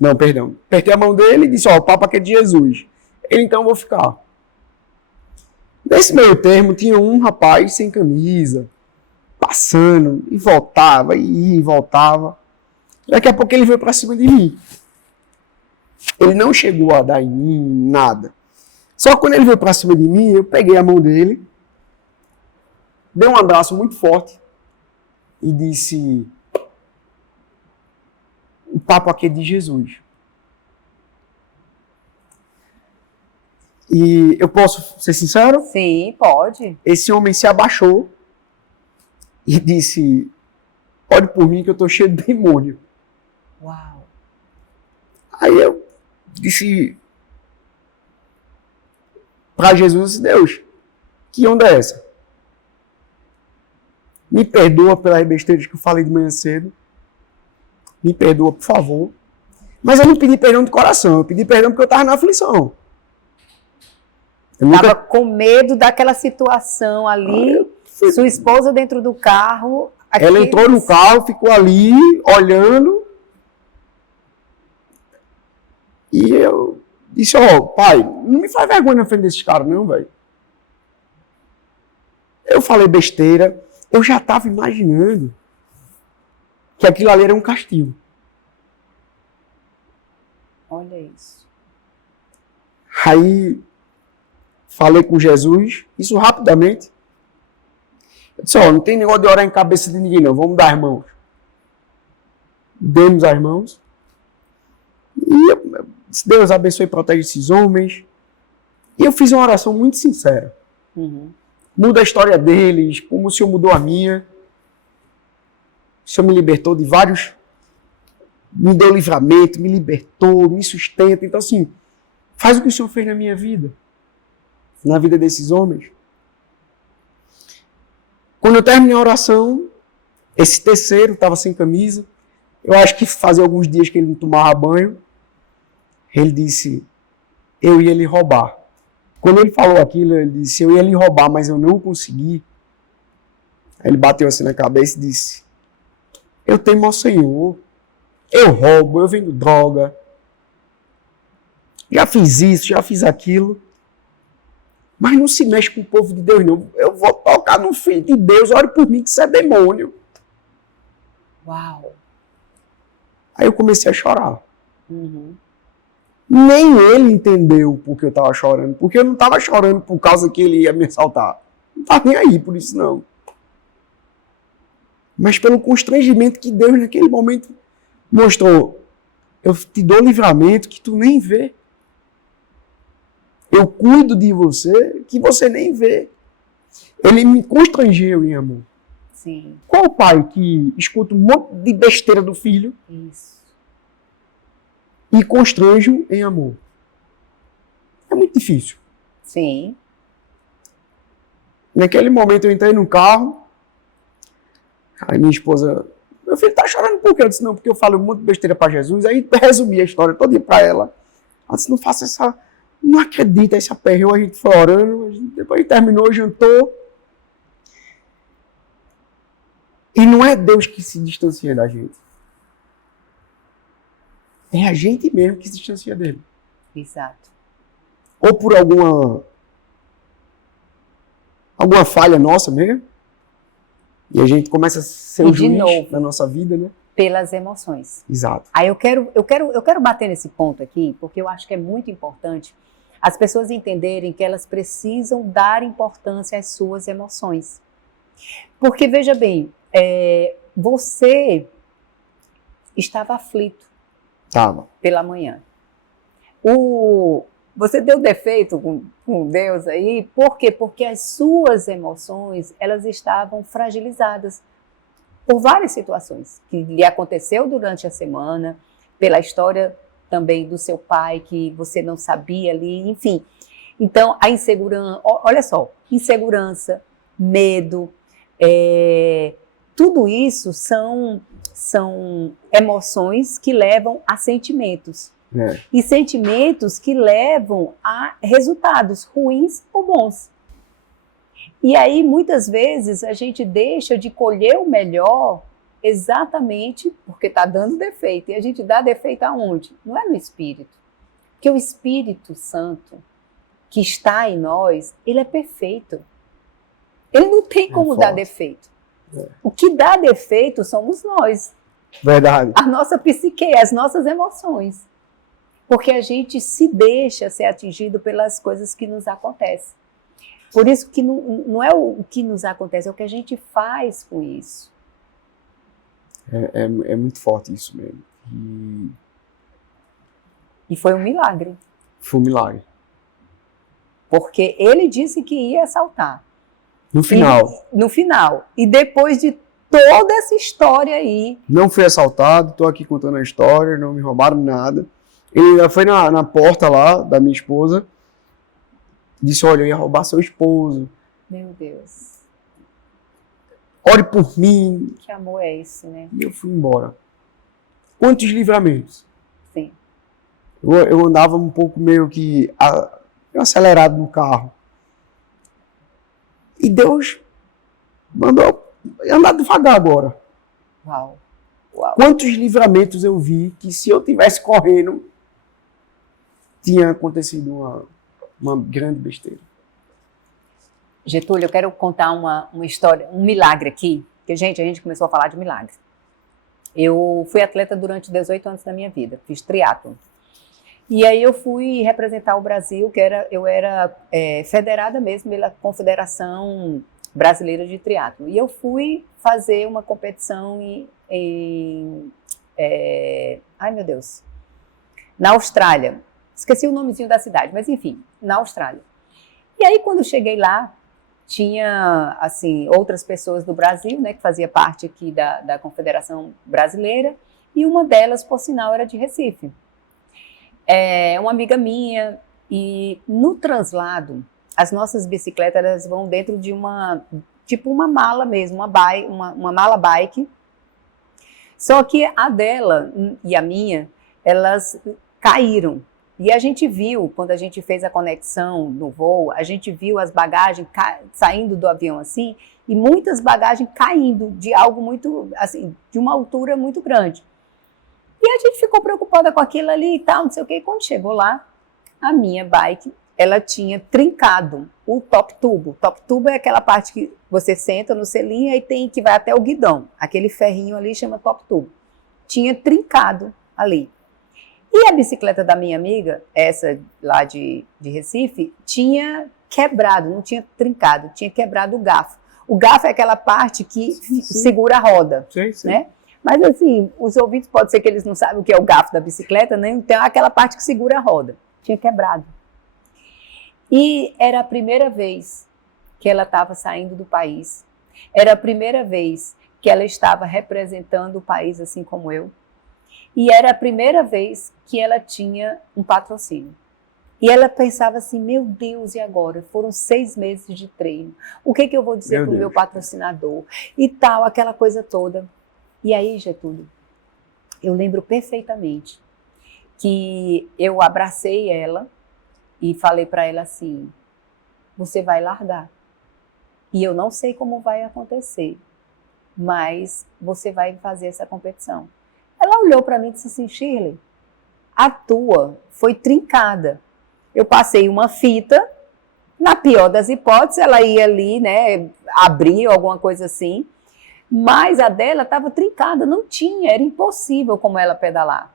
Não, perdão. Apertei a mão dele e disse, o papo aqui é de Jesus. Ele, então, eu vou ficar. Nesse meio termo, tinha um rapaz sem camisa, passando, e voltava, e ia e voltava. Daqui a pouco ele veio para cima de mim. Ele não chegou a dar em mim, nada. Só que quando ele veio para cima de mim, eu peguei a mão dele, dei um abraço muito forte e disse: o papo aqui é de Jesus. E eu posso ser sincero? Sim, pode. Esse homem se abaixou e disse: ore por mim que eu estou cheio de demônio. Uau. Aí eu disse para Jesus: Deus, que onda é essa? Me perdoa pelas besteiras que eu falei de manhã cedo. Me perdoa, por favor. Mas eu não pedi perdão de coração, eu pedi perdão porque eu estava na aflição. Estava com medo daquela situação ali, sua esposa dentro do carro. Ela entrou no carro, ficou ali, olhando. E eu disse: ó, pai, não me faz vergonha na frente desses caras não, velho. Eu falei besteira, eu já estava imaginando que aquilo ali era um castigo. Olha isso. Aí falei com Jesus, isso rapidamente. Eu disse: ó, não tem negócio de orar em cabeça de ninguém não, vamos dar as mãos. Demos as mãos. E eu disse: Deus abençoe e protege esses homens. E eu fiz uma oração muito sincera. Muda a história deles, como o Senhor mudou a minha. O Senhor me libertou de vários, me deu livramento, me libertou, me sustenta. Então assim, faz o que o Senhor fez na minha vida, na vida desses homens. Quando eu terminei a oração, esse terceiro estava sem camisa. Eu acho que fazia alguns dias que ele não tomava banho. Ele disse: eu ia lhe roubar. Quando ele falou aquilo, ele disse: eu ia lhe roubar, mas eu não consegui. Aí ele bateu assim na cabeça e disse: eu temo ao Senhor. Eu roubo, eu vendo droga. Já fiz isso, já fiz aquilo. Mas não se mexe com o povo de Deus, não. Eu vou tocar no filho de Deus, ore por mim que isso é demônio. Uau. Aí eu comecei a chorar. Nem ele entendeu por que eu estava chorando. Porque eu não estava chorando por causa que ele ia me assaltar. Não estava nem aí por isso, não. Mas pelo constrangimento que Deus naquele momento mostrou. Eu te dou livramento que tu nem vê. Eu cuido de você que você nem vê. Ele me constrangeu em amor. Sim. Qual pai que escuta um monte de besteira do filho Isso. e constrange em amor? É muito difícil. Sim. Naquele momento eu entrei no carro, aí minha esposa: meu filho tá chorando por quê? Eu disse: não, porque eu falo um monte de besteira para Jesus. Aí resumi a história toda para ela. Ela disse: não faça essa... Não acredita, esse aperreio. A gente foi orando, depois terminou, jantou. E não é Deus que se distancia da gente. É a gente mesmo que se distancia dele. Exato. Ou por alguma falha nossa mesmo. E a gente começa a ser o juiz da nossa vida, né? Pelas emoções. Exato. Aí eu quero bater nesse ponto aqui, porque eu acho que é muito importante as pessoas entenderem que elas precisam dar importância às suas emoções. Porque, veja bem, você estava aflito pela manhã. Você deu defeito com Deus aí, por quê? Porque as suas emoções, elas estavam fragilizadas por várias situações que lhe aconteceu durante a semana, pela história também do seu pai, que você não sabia ali, enfim. Então, a insegurança, olha só, insegurança, medo, tudo isso são emoções que levam a sentimentos. E sentimentos que levam a resultados ruins ou bons. E aí, muitas vezes, a gente deixa de colher o melhor exatamente porque está dando defeito. E a gente dá defeito aonde? Não é no Espírito. Porque o Espírito Santo, que está em nós, ele é perfeito. Ele não tem como dar defeito. O que dá defeito somos nós. Verdade. A nossa psique, as nossas emoções. Porque a gente se deixa ser atingido pelas coisas que nos acontecem. Por isso que não é o que nos acontece, é o que a gente faz com isso. É muito forte isso mesmo. E foi um milagre. Foi um milagre. Porque ele disse que ia assaltar. No final. No final. E depois de toda essa história aí. Não fui assaltado, estou aqui contando a história, não me roubaram nada. Ele ainda foi na porta lá da minha esposa, disse, olha, eu ia roubar seu esposo. Meu Deus. Ore por mim. Que amor é esse, né? E eu fui embora. Quantos livramentos? Sim. Eu andava um pouco meio que acelerado no carro. E Deus mandou andar devagar agora. Uau. Uau. Quantos livramentos eu vi que se eu tivesse correndo, tinha acontecido uma grande besteira. Getúlio, eu quero contar uma história, um milagre aqui. Porque, gente, a gente começou a falar de milagre. Eu fui atleta durante 18 anos da minha vida. Fiz triatlon. E aí eu fui representar o Brasil, eu era federada mesmo pela Confederação Brasileira de Triatlo. E eu fui fazer uma competição ai meu Deus, na Austrália. Esqueci o nomezinho da cidade, mas enfim, na Austrália. E aí quando eu cheguei lá, tinha assim outras pessoas do Brasil, né, que fazia parte aqui da Confederação Brasileira, e uma delas, por sinal, era de Recife. Uma amiga minha, e no translado, as nossas bicicletas elas vão dentro de uma mala mesmo, uma mala bike. Só que a dela e a minha, elas caíram. E a gente viu, quando a gente fez a conexão no voo, a gente viu as bagagens saindo do avião assim, e muitas bagagens caindo de algo muito, assim, de uma altura muito grande. E a gente ficou preocupada com aquilo ali e tal, não sei o quê. E quando chegou lá, a minha bike, ela tinha trincado o top tubo. O top tubo é aquela parte que você senta no selinho e tem que vai até o guidão. Aquele ferrinho ali chama top tubo. Tinha trincado ali. E a bicicleta da minha amiga, essa lá de Recife, tinha quebrado, não tinha trincado, tinha quebrado o gafo. O gafo é aquela parte que segura a roda, Sim. né? Mas assim, os ouvintes pode ser que eles não sabem o que é o gafo da bicicleta, né? Então é aquela parte que segura a roda. Tinha quebrado. E era a primeira vez que ela estava saindo do país. Era a primeira vez que ela estava representando o país assim como eu. E era a primeira vez que ela tinha um patrocínio. E ela pensava assim, meu Deus, e agora? Foram 6 meses de treino. O que eu vou dizer para o meu patrocinador? E tal, aquela coisa toda. E aí, Getúlio, eu lembro perfeitamente que eu abracei ela e falei para ela assim, você vai largar. E eu não sei como vai acontecer, mas você vai fazer essa competição. Ela olhou para mim e disse assim, Shirley, a tua foi trincada. Eu passei uma fita, na pior das hipóteses, ela ia ali, né, abrir alguma coisa assim, mas a dela estava trincada, não tinha, era impossível como ela pedalar.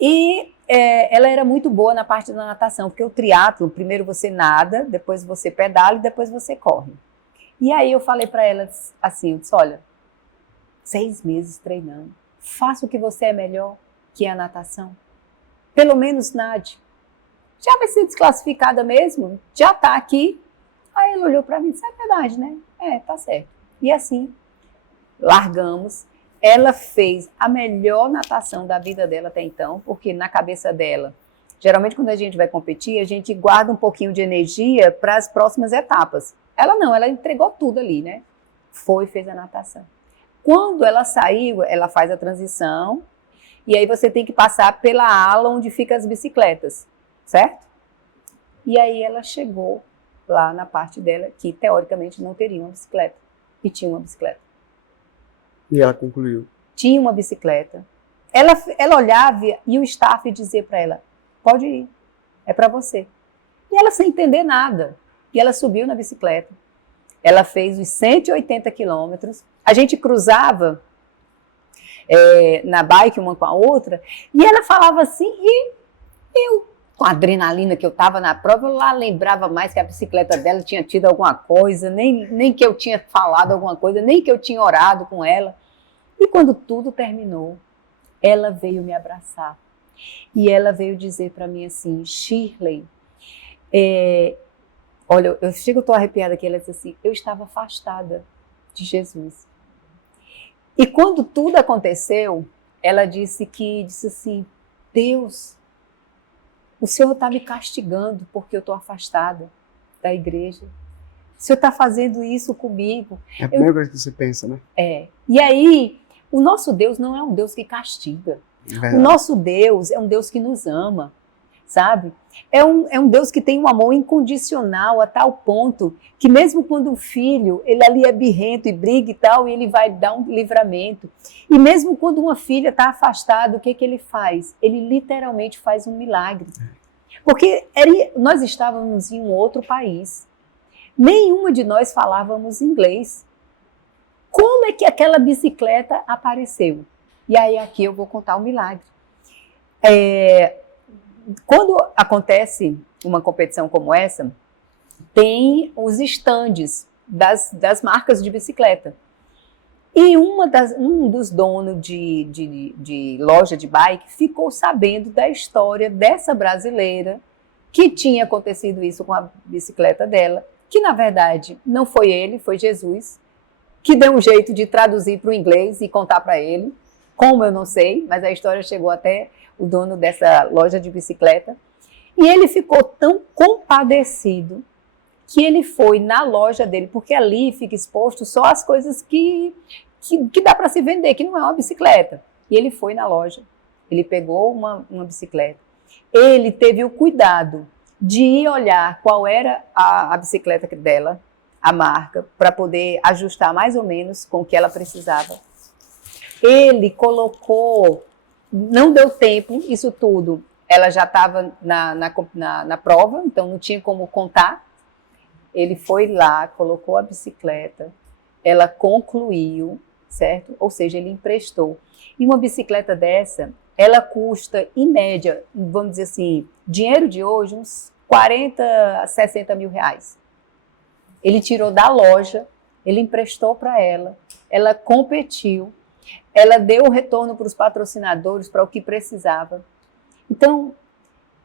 E ela era muito boa na parte da natação, porque o triatlo, primeiro você nada, depois você pedala e depois você corre. E aí eu falei para ela assim, eu disse, olha, 6 meses treinando, faça o que você é melhor, que é a natação. Pelo menos nade. Já vai ser desclassificada mesmo, já está aqui. Aí ela olhou para mim e disse, é verdade, né? Tá certo. E assim, largamos. Ela fez a melhor natação da vida dela até então, porque na cabeça dela, geralmente quando a gente vai competir, a gente guarda um pouquinho de energia para as próximas etapas. Ela não, ela entregou tudo ali, né? Fez a natação. Quando ela saiu, ela faz a transição, e aí você tem que passar pela ala onde ficam as bicicletas, certo? E aí ela chegou lá na parte dela, que teoricamente não teria uma bicicleta, e tinha uma bicicleta. E ela concluiu. Tinha uma bicicleta. Ela olhava e o staff dizia para ela, pode ir, é para você. E ela sem entender nada. E ela subiu na bicicleta. Ela fez os 180 quilômetros. A gente cruzava na bike uma com a outra, e ela falava assim, e eu, com a adrenalina que eu estava na prova, eu lá lembrava mais que a bicicleta dela tinha tido alguma coisa, nem que eu tinha falado alguma coisa, nem que eu tinha orado com ela. E quando tudo terminou, ela veio me abraçar. E ela veio dizer para mim assim, Shirley, olha, eu estou arrepiada aqui, ela disse assim, eu estava afastada de Jesus. E quando tudo aconteceu, ela disse assim, Deus, o Senhor está me castigando porque eu estou afastada da igreja. O Senhor está fazendo isso comigo. É a primeira coisa que você pensa, né? E aí, o nosso Deus não é um Deus que castiga. O nosso Deus é um Deus que nos ama, sabe? É um Deus que tem um amor incondicional a tal ponto que mesmo quando o filho, ele ali é birrento e briga e tal, ele vai dar um livramento. E mesmo quando uma filha está afastada, o que ele faz? Ele literalmente faz um milagre. Porque nós estávamos em um outro país. Nenhuma de nós falávamos inglês. Como é que aquela bicicleta apareceu? E aí aqui eu vou contar o milagre. Quando acontece uma competição como essa, tem os estandes das marcas de bicicleta. E um dos donos de loja de bike ficou sabendo da história dessa brasileira que tinha acontecido isso com a bicicleta dela, que na verdade não foi ele, foi Jesus, que deu um jeito de traduzir para o inglês e contar para ele. Como eu não sei, mas a história chegou até o dono dessa loja de bicicleta. E ele ficou tão compadecido que ele foi na loja dele, porque ali fica exposto só as coisas que dá para se vender, que não é uma bicicleta. E ele foi na loja, ele pegou uma bicicleta. Ele teve o cuidado de ir olhar qual era a bicicleta dela, a marca, para poder ajustar mais ou menos com o que ela precisava. Ele colocou, não deu tempo, isso tudo, ela já estava na prova, então não tinha como contar. Ele foi lá, colocou a bicicleta, ela concluiu, certo? Ou seja, ele emprestou. E uma bicicleta dessa, ela custa, em média, vamos dizer assim, dinheiro de hoje, uns 40 a 60 mil reais. Ele tirou da loja, ele emprestou para ela competiu, ela deu o retorno para os patrocinadores, para o que precisava. Então,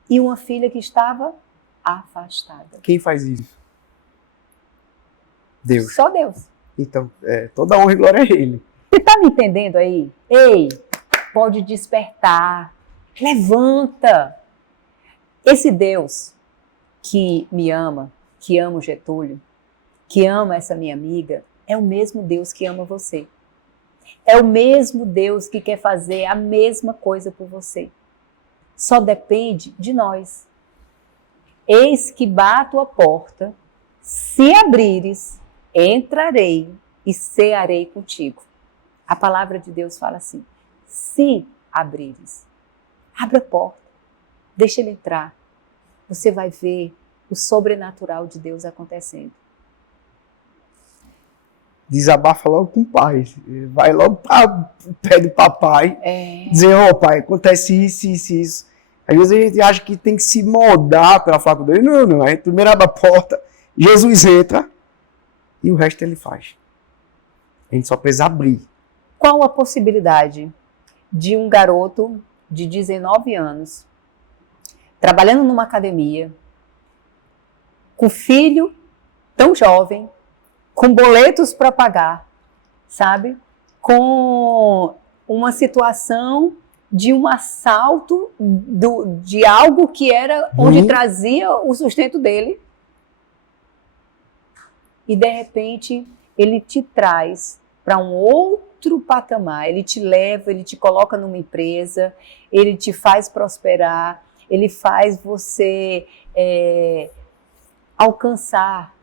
e uma filha que estava afastada. Quem faz isso? Deus. Só Deus. Então, toda honra e glória a Ele. Você está me entendendo aí? Ei, pode despertar. Levanta. Esse Deus que me ama, que ama o Getúlio, que ama essa minha amiga, é o mesmo Deus que ama você. É o mesmo Deus que quer fazer a mesma coisa por você. Só depende de nós. Eis que bato a porta, se abrires, entrarei e cearei contigo. A palavra de Deus fala assim, se abrires, abre a porta, deixa ele entrar. Você vai ver o sobrenatural de Deus acontecendo. Desabafa logo com o pai. Vai logo para o pé do papai. Dizer, pai, acontece isso. Às vezes a gente acha que tem que se moldar para falar com Deus. Não. A gente primeiro abre a porta, Jesus entra e o resto ele faz. A gente só precisa abrir. Qual a possibilidade de um garoto de 19 anos, trabalhando numa academia, com filho tão jovem, com boletos para pagar, sabe? Com uma situação de um assalto de algo que era onde trazia o sustento dele. E de repente ele te traz para um outro patamar, ele te leva, ele te coloca numa empresa, ele te faz prosperar, ele faz você alcançar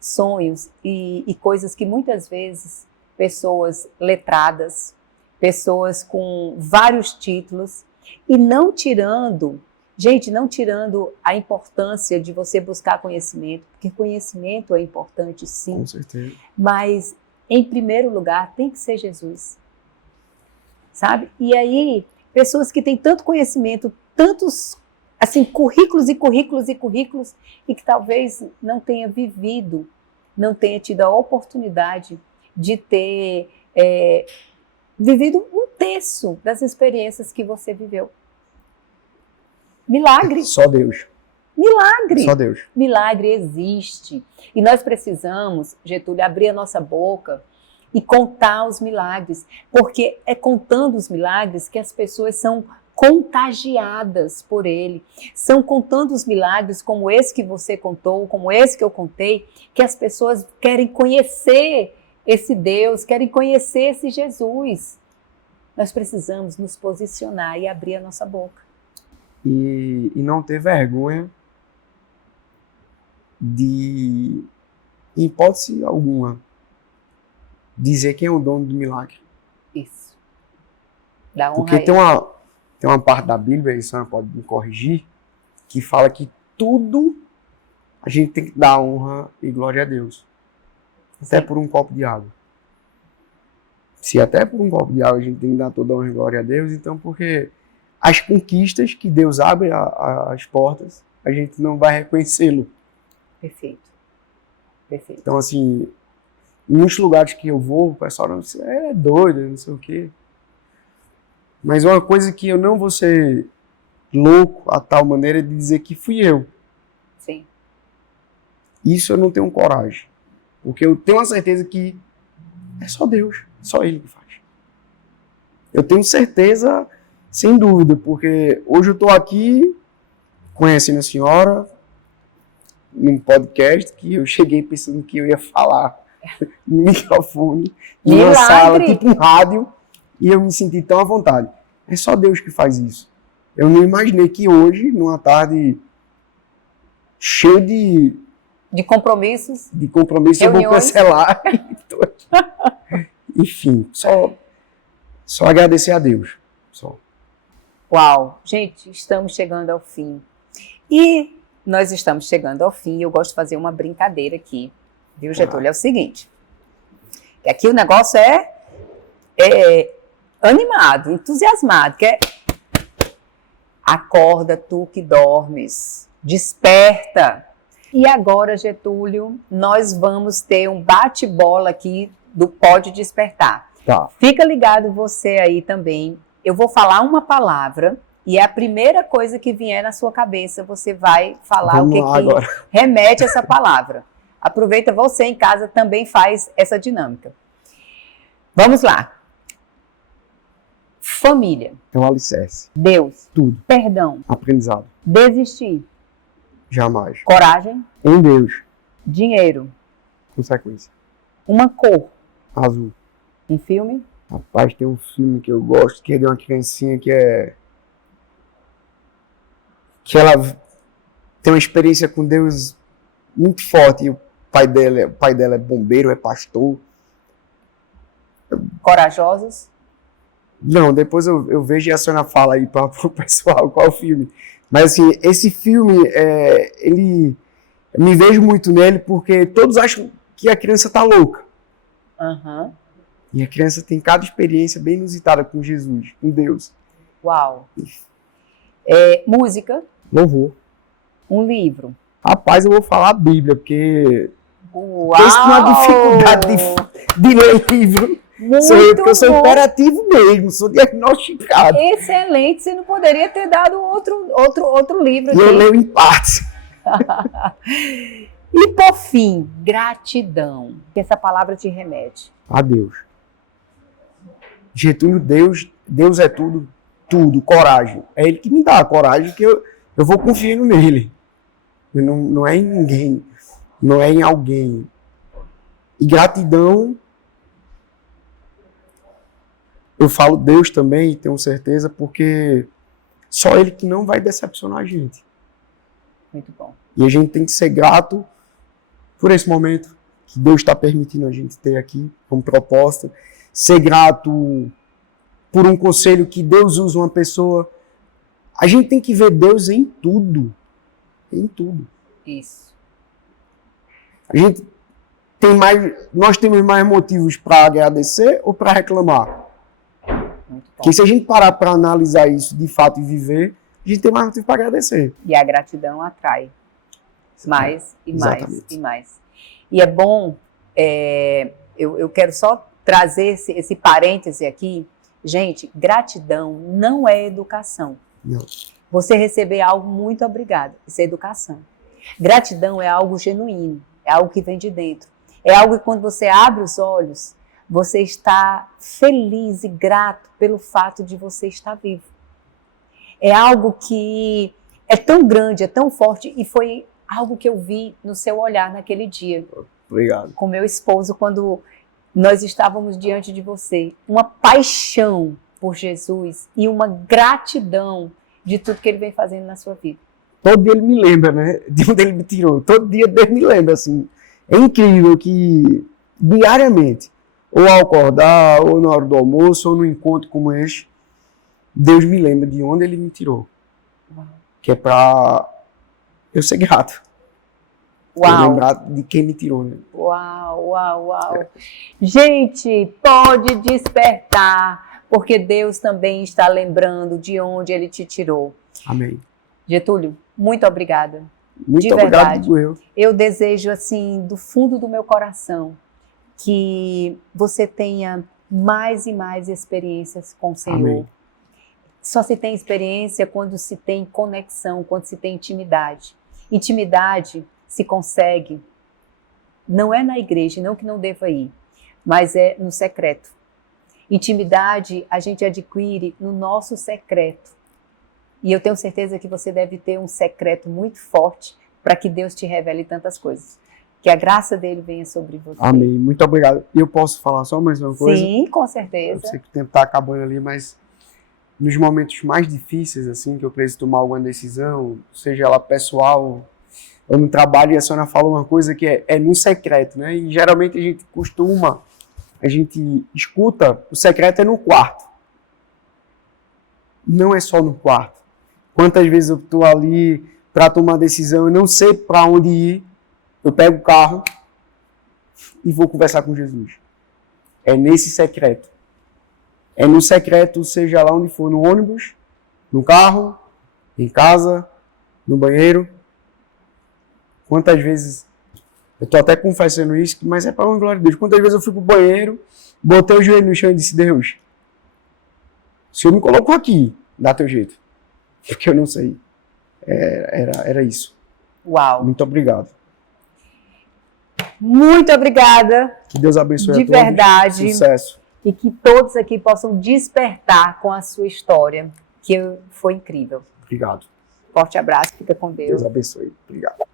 sonhos e coisas que muitas vezes pessoas letradas, pessoas com vários títulos, e não tirando Gente, não tirando a importância de você buscar conhecimento, porque conhecimento é importante, sim. Com certeza. Mas, em primeiro lugar, tem que ser Jesus. Sabe? E aí, pessoas que têm tanto conhecimento, tantos, assim, currículos e currículos e currículos, e que talvez não tenha vivido, não tenha tido a oportunidade de ter vivido um terço das experiências que você viveu. Milagre. Só Deus. Milagre. Só Deus. Milagre existe. E nós precisamos, Getúlio, abrir a nossa boca e contar os milagres. Porque é contando os milagres que as pessoas são contagiadas por ele. São contando os milagres como esse que você contou, como esse que eu contei, que as pessoas querem conhecer esse Deus, querem conhecer esse Jesus. Nós precisamos nos posicionar e abrir a nossa boca. E não ter vergonha de, em hipótese alguma, dizer quem é o dono do milagre. Isso. Dá honra. Porque tem uma parte da Bíblia, e a senhora pode me corrigir, que fala que tudo a gente tem que dar honra e glória a Deus. Até por um copo de água. Se até por um copo de água a gente tem que dar toda a honra e glória a Deus, então porque as conquistas que Deus abre as portas, a gente não vai reconhecê-lo. Perfeito. Perfeito. Então, assim, em muitos lugares que eu vou, o pessoal não diz, é doido, não sei o quê. Mas uma coisa que eu não vou ser louco a tal maneira de dizer que fui eu. Sim. Isso eu não tenho coragem. Porque eu tenho a certeza que é só Deus, só Ele que faz. Eu tenho certeza, sem dúvida, porque hoje eu estou aqui conhecendo a senhora num podcast que eu cheguei pensando que eu ia falar no microfone, numa sala, tipo um rádio, e eu me senti tão à vontade. É só Deus que faz isso. Eu não imaginei que hoje, numa tarde cheia de compromissos, eu vou cancelar. Tô aqui. Enfim, só agradecer a Deus. Só. Uau! Gente, estamos chegando ao fim. E nós estamos chegando ao fim e eu gosto de fazer uma brincadeira aqui. Viu, Getúlio? É o seguinte. Que aqui o negócio é animado, entusiasmado. Que é acorda tu que dormes. Desperta. E agora, Getúlio, nós vamos ter um bate-bola aqui do Pode Despertar. Tá. Fica ligado você aí também. Eu vou falar uma palavra e é a primeira coisa que vier na sua cabeça, você vai falar o que remete a essa palavra. Aproveita, você em casa também faz essa dinâmica. Vamos lá. Família. É um alicerce. Deus. Tudo. Perdão. Aprendizado. Desistir. Jamais. Coragem. Em Deus. Dinheiro. Consequência. Uma cor. Azul. Um filme. Rapaz, tem um filme que eu gosto, que é de uma criancinha que ela tem uma experiência com Deus muito forte. E o pai dela é bombeiro, é pastor. Corajosos. Não, depois eu vejo e a senhora fala aí para o pessoal qual é o filme. Mas assim, esse filme, me vejo muito nele porque todos acham que a criança está louca. Uhum. E a criança tem cada experiência bem inusitada com Jesus, com Deus. Uau. Música. Louvor. Um livro. Rapaz, eu vou falar a Bíblia, porque Uau. penso numa dificuldade de ler livro. Porque eu sou imperativo mesmo, sou diagnosticado. Excelente, você não poderia ter dado outro livro aqui. E eu leio em partes. E por fim, gratidão, que essa palavra te remete. A Deus. Getúlio, Deus é tudo, coragem. É Ele que me dá a coragem que eu vou confiando nele. Não é em ninguém, não é em alguém. E gratidão, eu falo Deus também, tenho certeza, porque só Ele que não vai decepcionar a gente. Muito bom. E a gente tem que ser grato por esse momento que Deus está permitindo a gente ter aqui como proposta. Ser grato por um conselho que Deus usa uma pessoa A gente tem que ver Deus em tudo. Em tudo. Isso. Nós temos mais motivos para agradecer ou para reclamar? Muito bom. Porque se a gente parar para analisar isso de fato e viver, a gente tem mais motivo para agradecer. E a gratidão atrai mais e mais Exatamente. e mais. E é bom, eu quero só trazer esse parêntese aqui. Gente, gratidão não é educação. Não. Você receber algo, muito obrigado. Isso é educação. Gratidão é algo genuíno, é algo que vem de dentro. É algo que quando você abre os olhos, você está feliz e grato pelo fato de você estar vivo. É algo que é tão grande, é tão forte, e foi algo que eu vi no seu olhar naquele dia. Obrigado. Com meu esposo, quando nós estávamos diante de você. Uma paixão por Jesus e uma gratidão de tudo que ele vem fazendo na sua vida. Todo dia ele me lembra, né? De onde ele me tirou. Todo dia Deus me lembra, assim. É incrível que diariamente, ou ao acordar, ou na hora do almoço, ou no encontro como este, Deus me lembra de onde ele me tirou. Uau. Que é para eu ser grato. Uau. Eu lembrar de quem me tirou, né? Uau, uau, uau. Gente, pode despertar, porque Deus também está lembrando de onde Ele te tirou. Amém. Getúlio, muito obrigada. Muito De obrigado, verdade. digo eu. Eu desejo, assim, do fundo do meu coração, que você tenha mais e mais experiências com o Senhor. Amém. Só se tem experiência quando se tem conexão, quando se tem intimidade. Intimidade se consegue, não é na igreja, não que não deva ir, mas é no secreto. Intimidade a gente adquire no nosso secreto. E eu tenho certeza que você deve ter um secreto muito forte para que Deus te revele tantas coisas. Que a graça dele venha sobre você. Amém. Muito obrigado. Eu posso falar só mais uma coisa? Sim, com Eu certeza. sei que o tempo está acabando ali, mas nos momentos mais difíceis, assim, que eu preciso tomar alguma decisão, seja ela pessoal ou no trabalho, e a senhora falou uma coisa que é no secreto, né? E geralmente a gente escuta, o secreto é no quarto. Não é só no quarto. Quantas vezes eu estou ali para tomar decisão e não sei para onde ir, eu pego o carro e vou conversar com Jesus. É nesse secreto. É no secreto, seja lá onde for, no ônibus, no carro, em casa, no banheiro. Quantas vezes, eu estou até confessando isso, mas é para a glória de Deus. Quantas vezes eu fui para o banheiro, botei o joelho no chão e disse, Deus, o Senhor me colocou aqui, dá teu jeito. Porque eu não sei. Era isso. Uau. Muito obrigado. Muito obrigada. Que Deus abençoe de a todos. verdade. Sucesso. E que todos aqui possam despertar com a sua história, que foi incrível. Obrigado. Forte abraço, fica com Deus. Deus abençoe. Obrigado.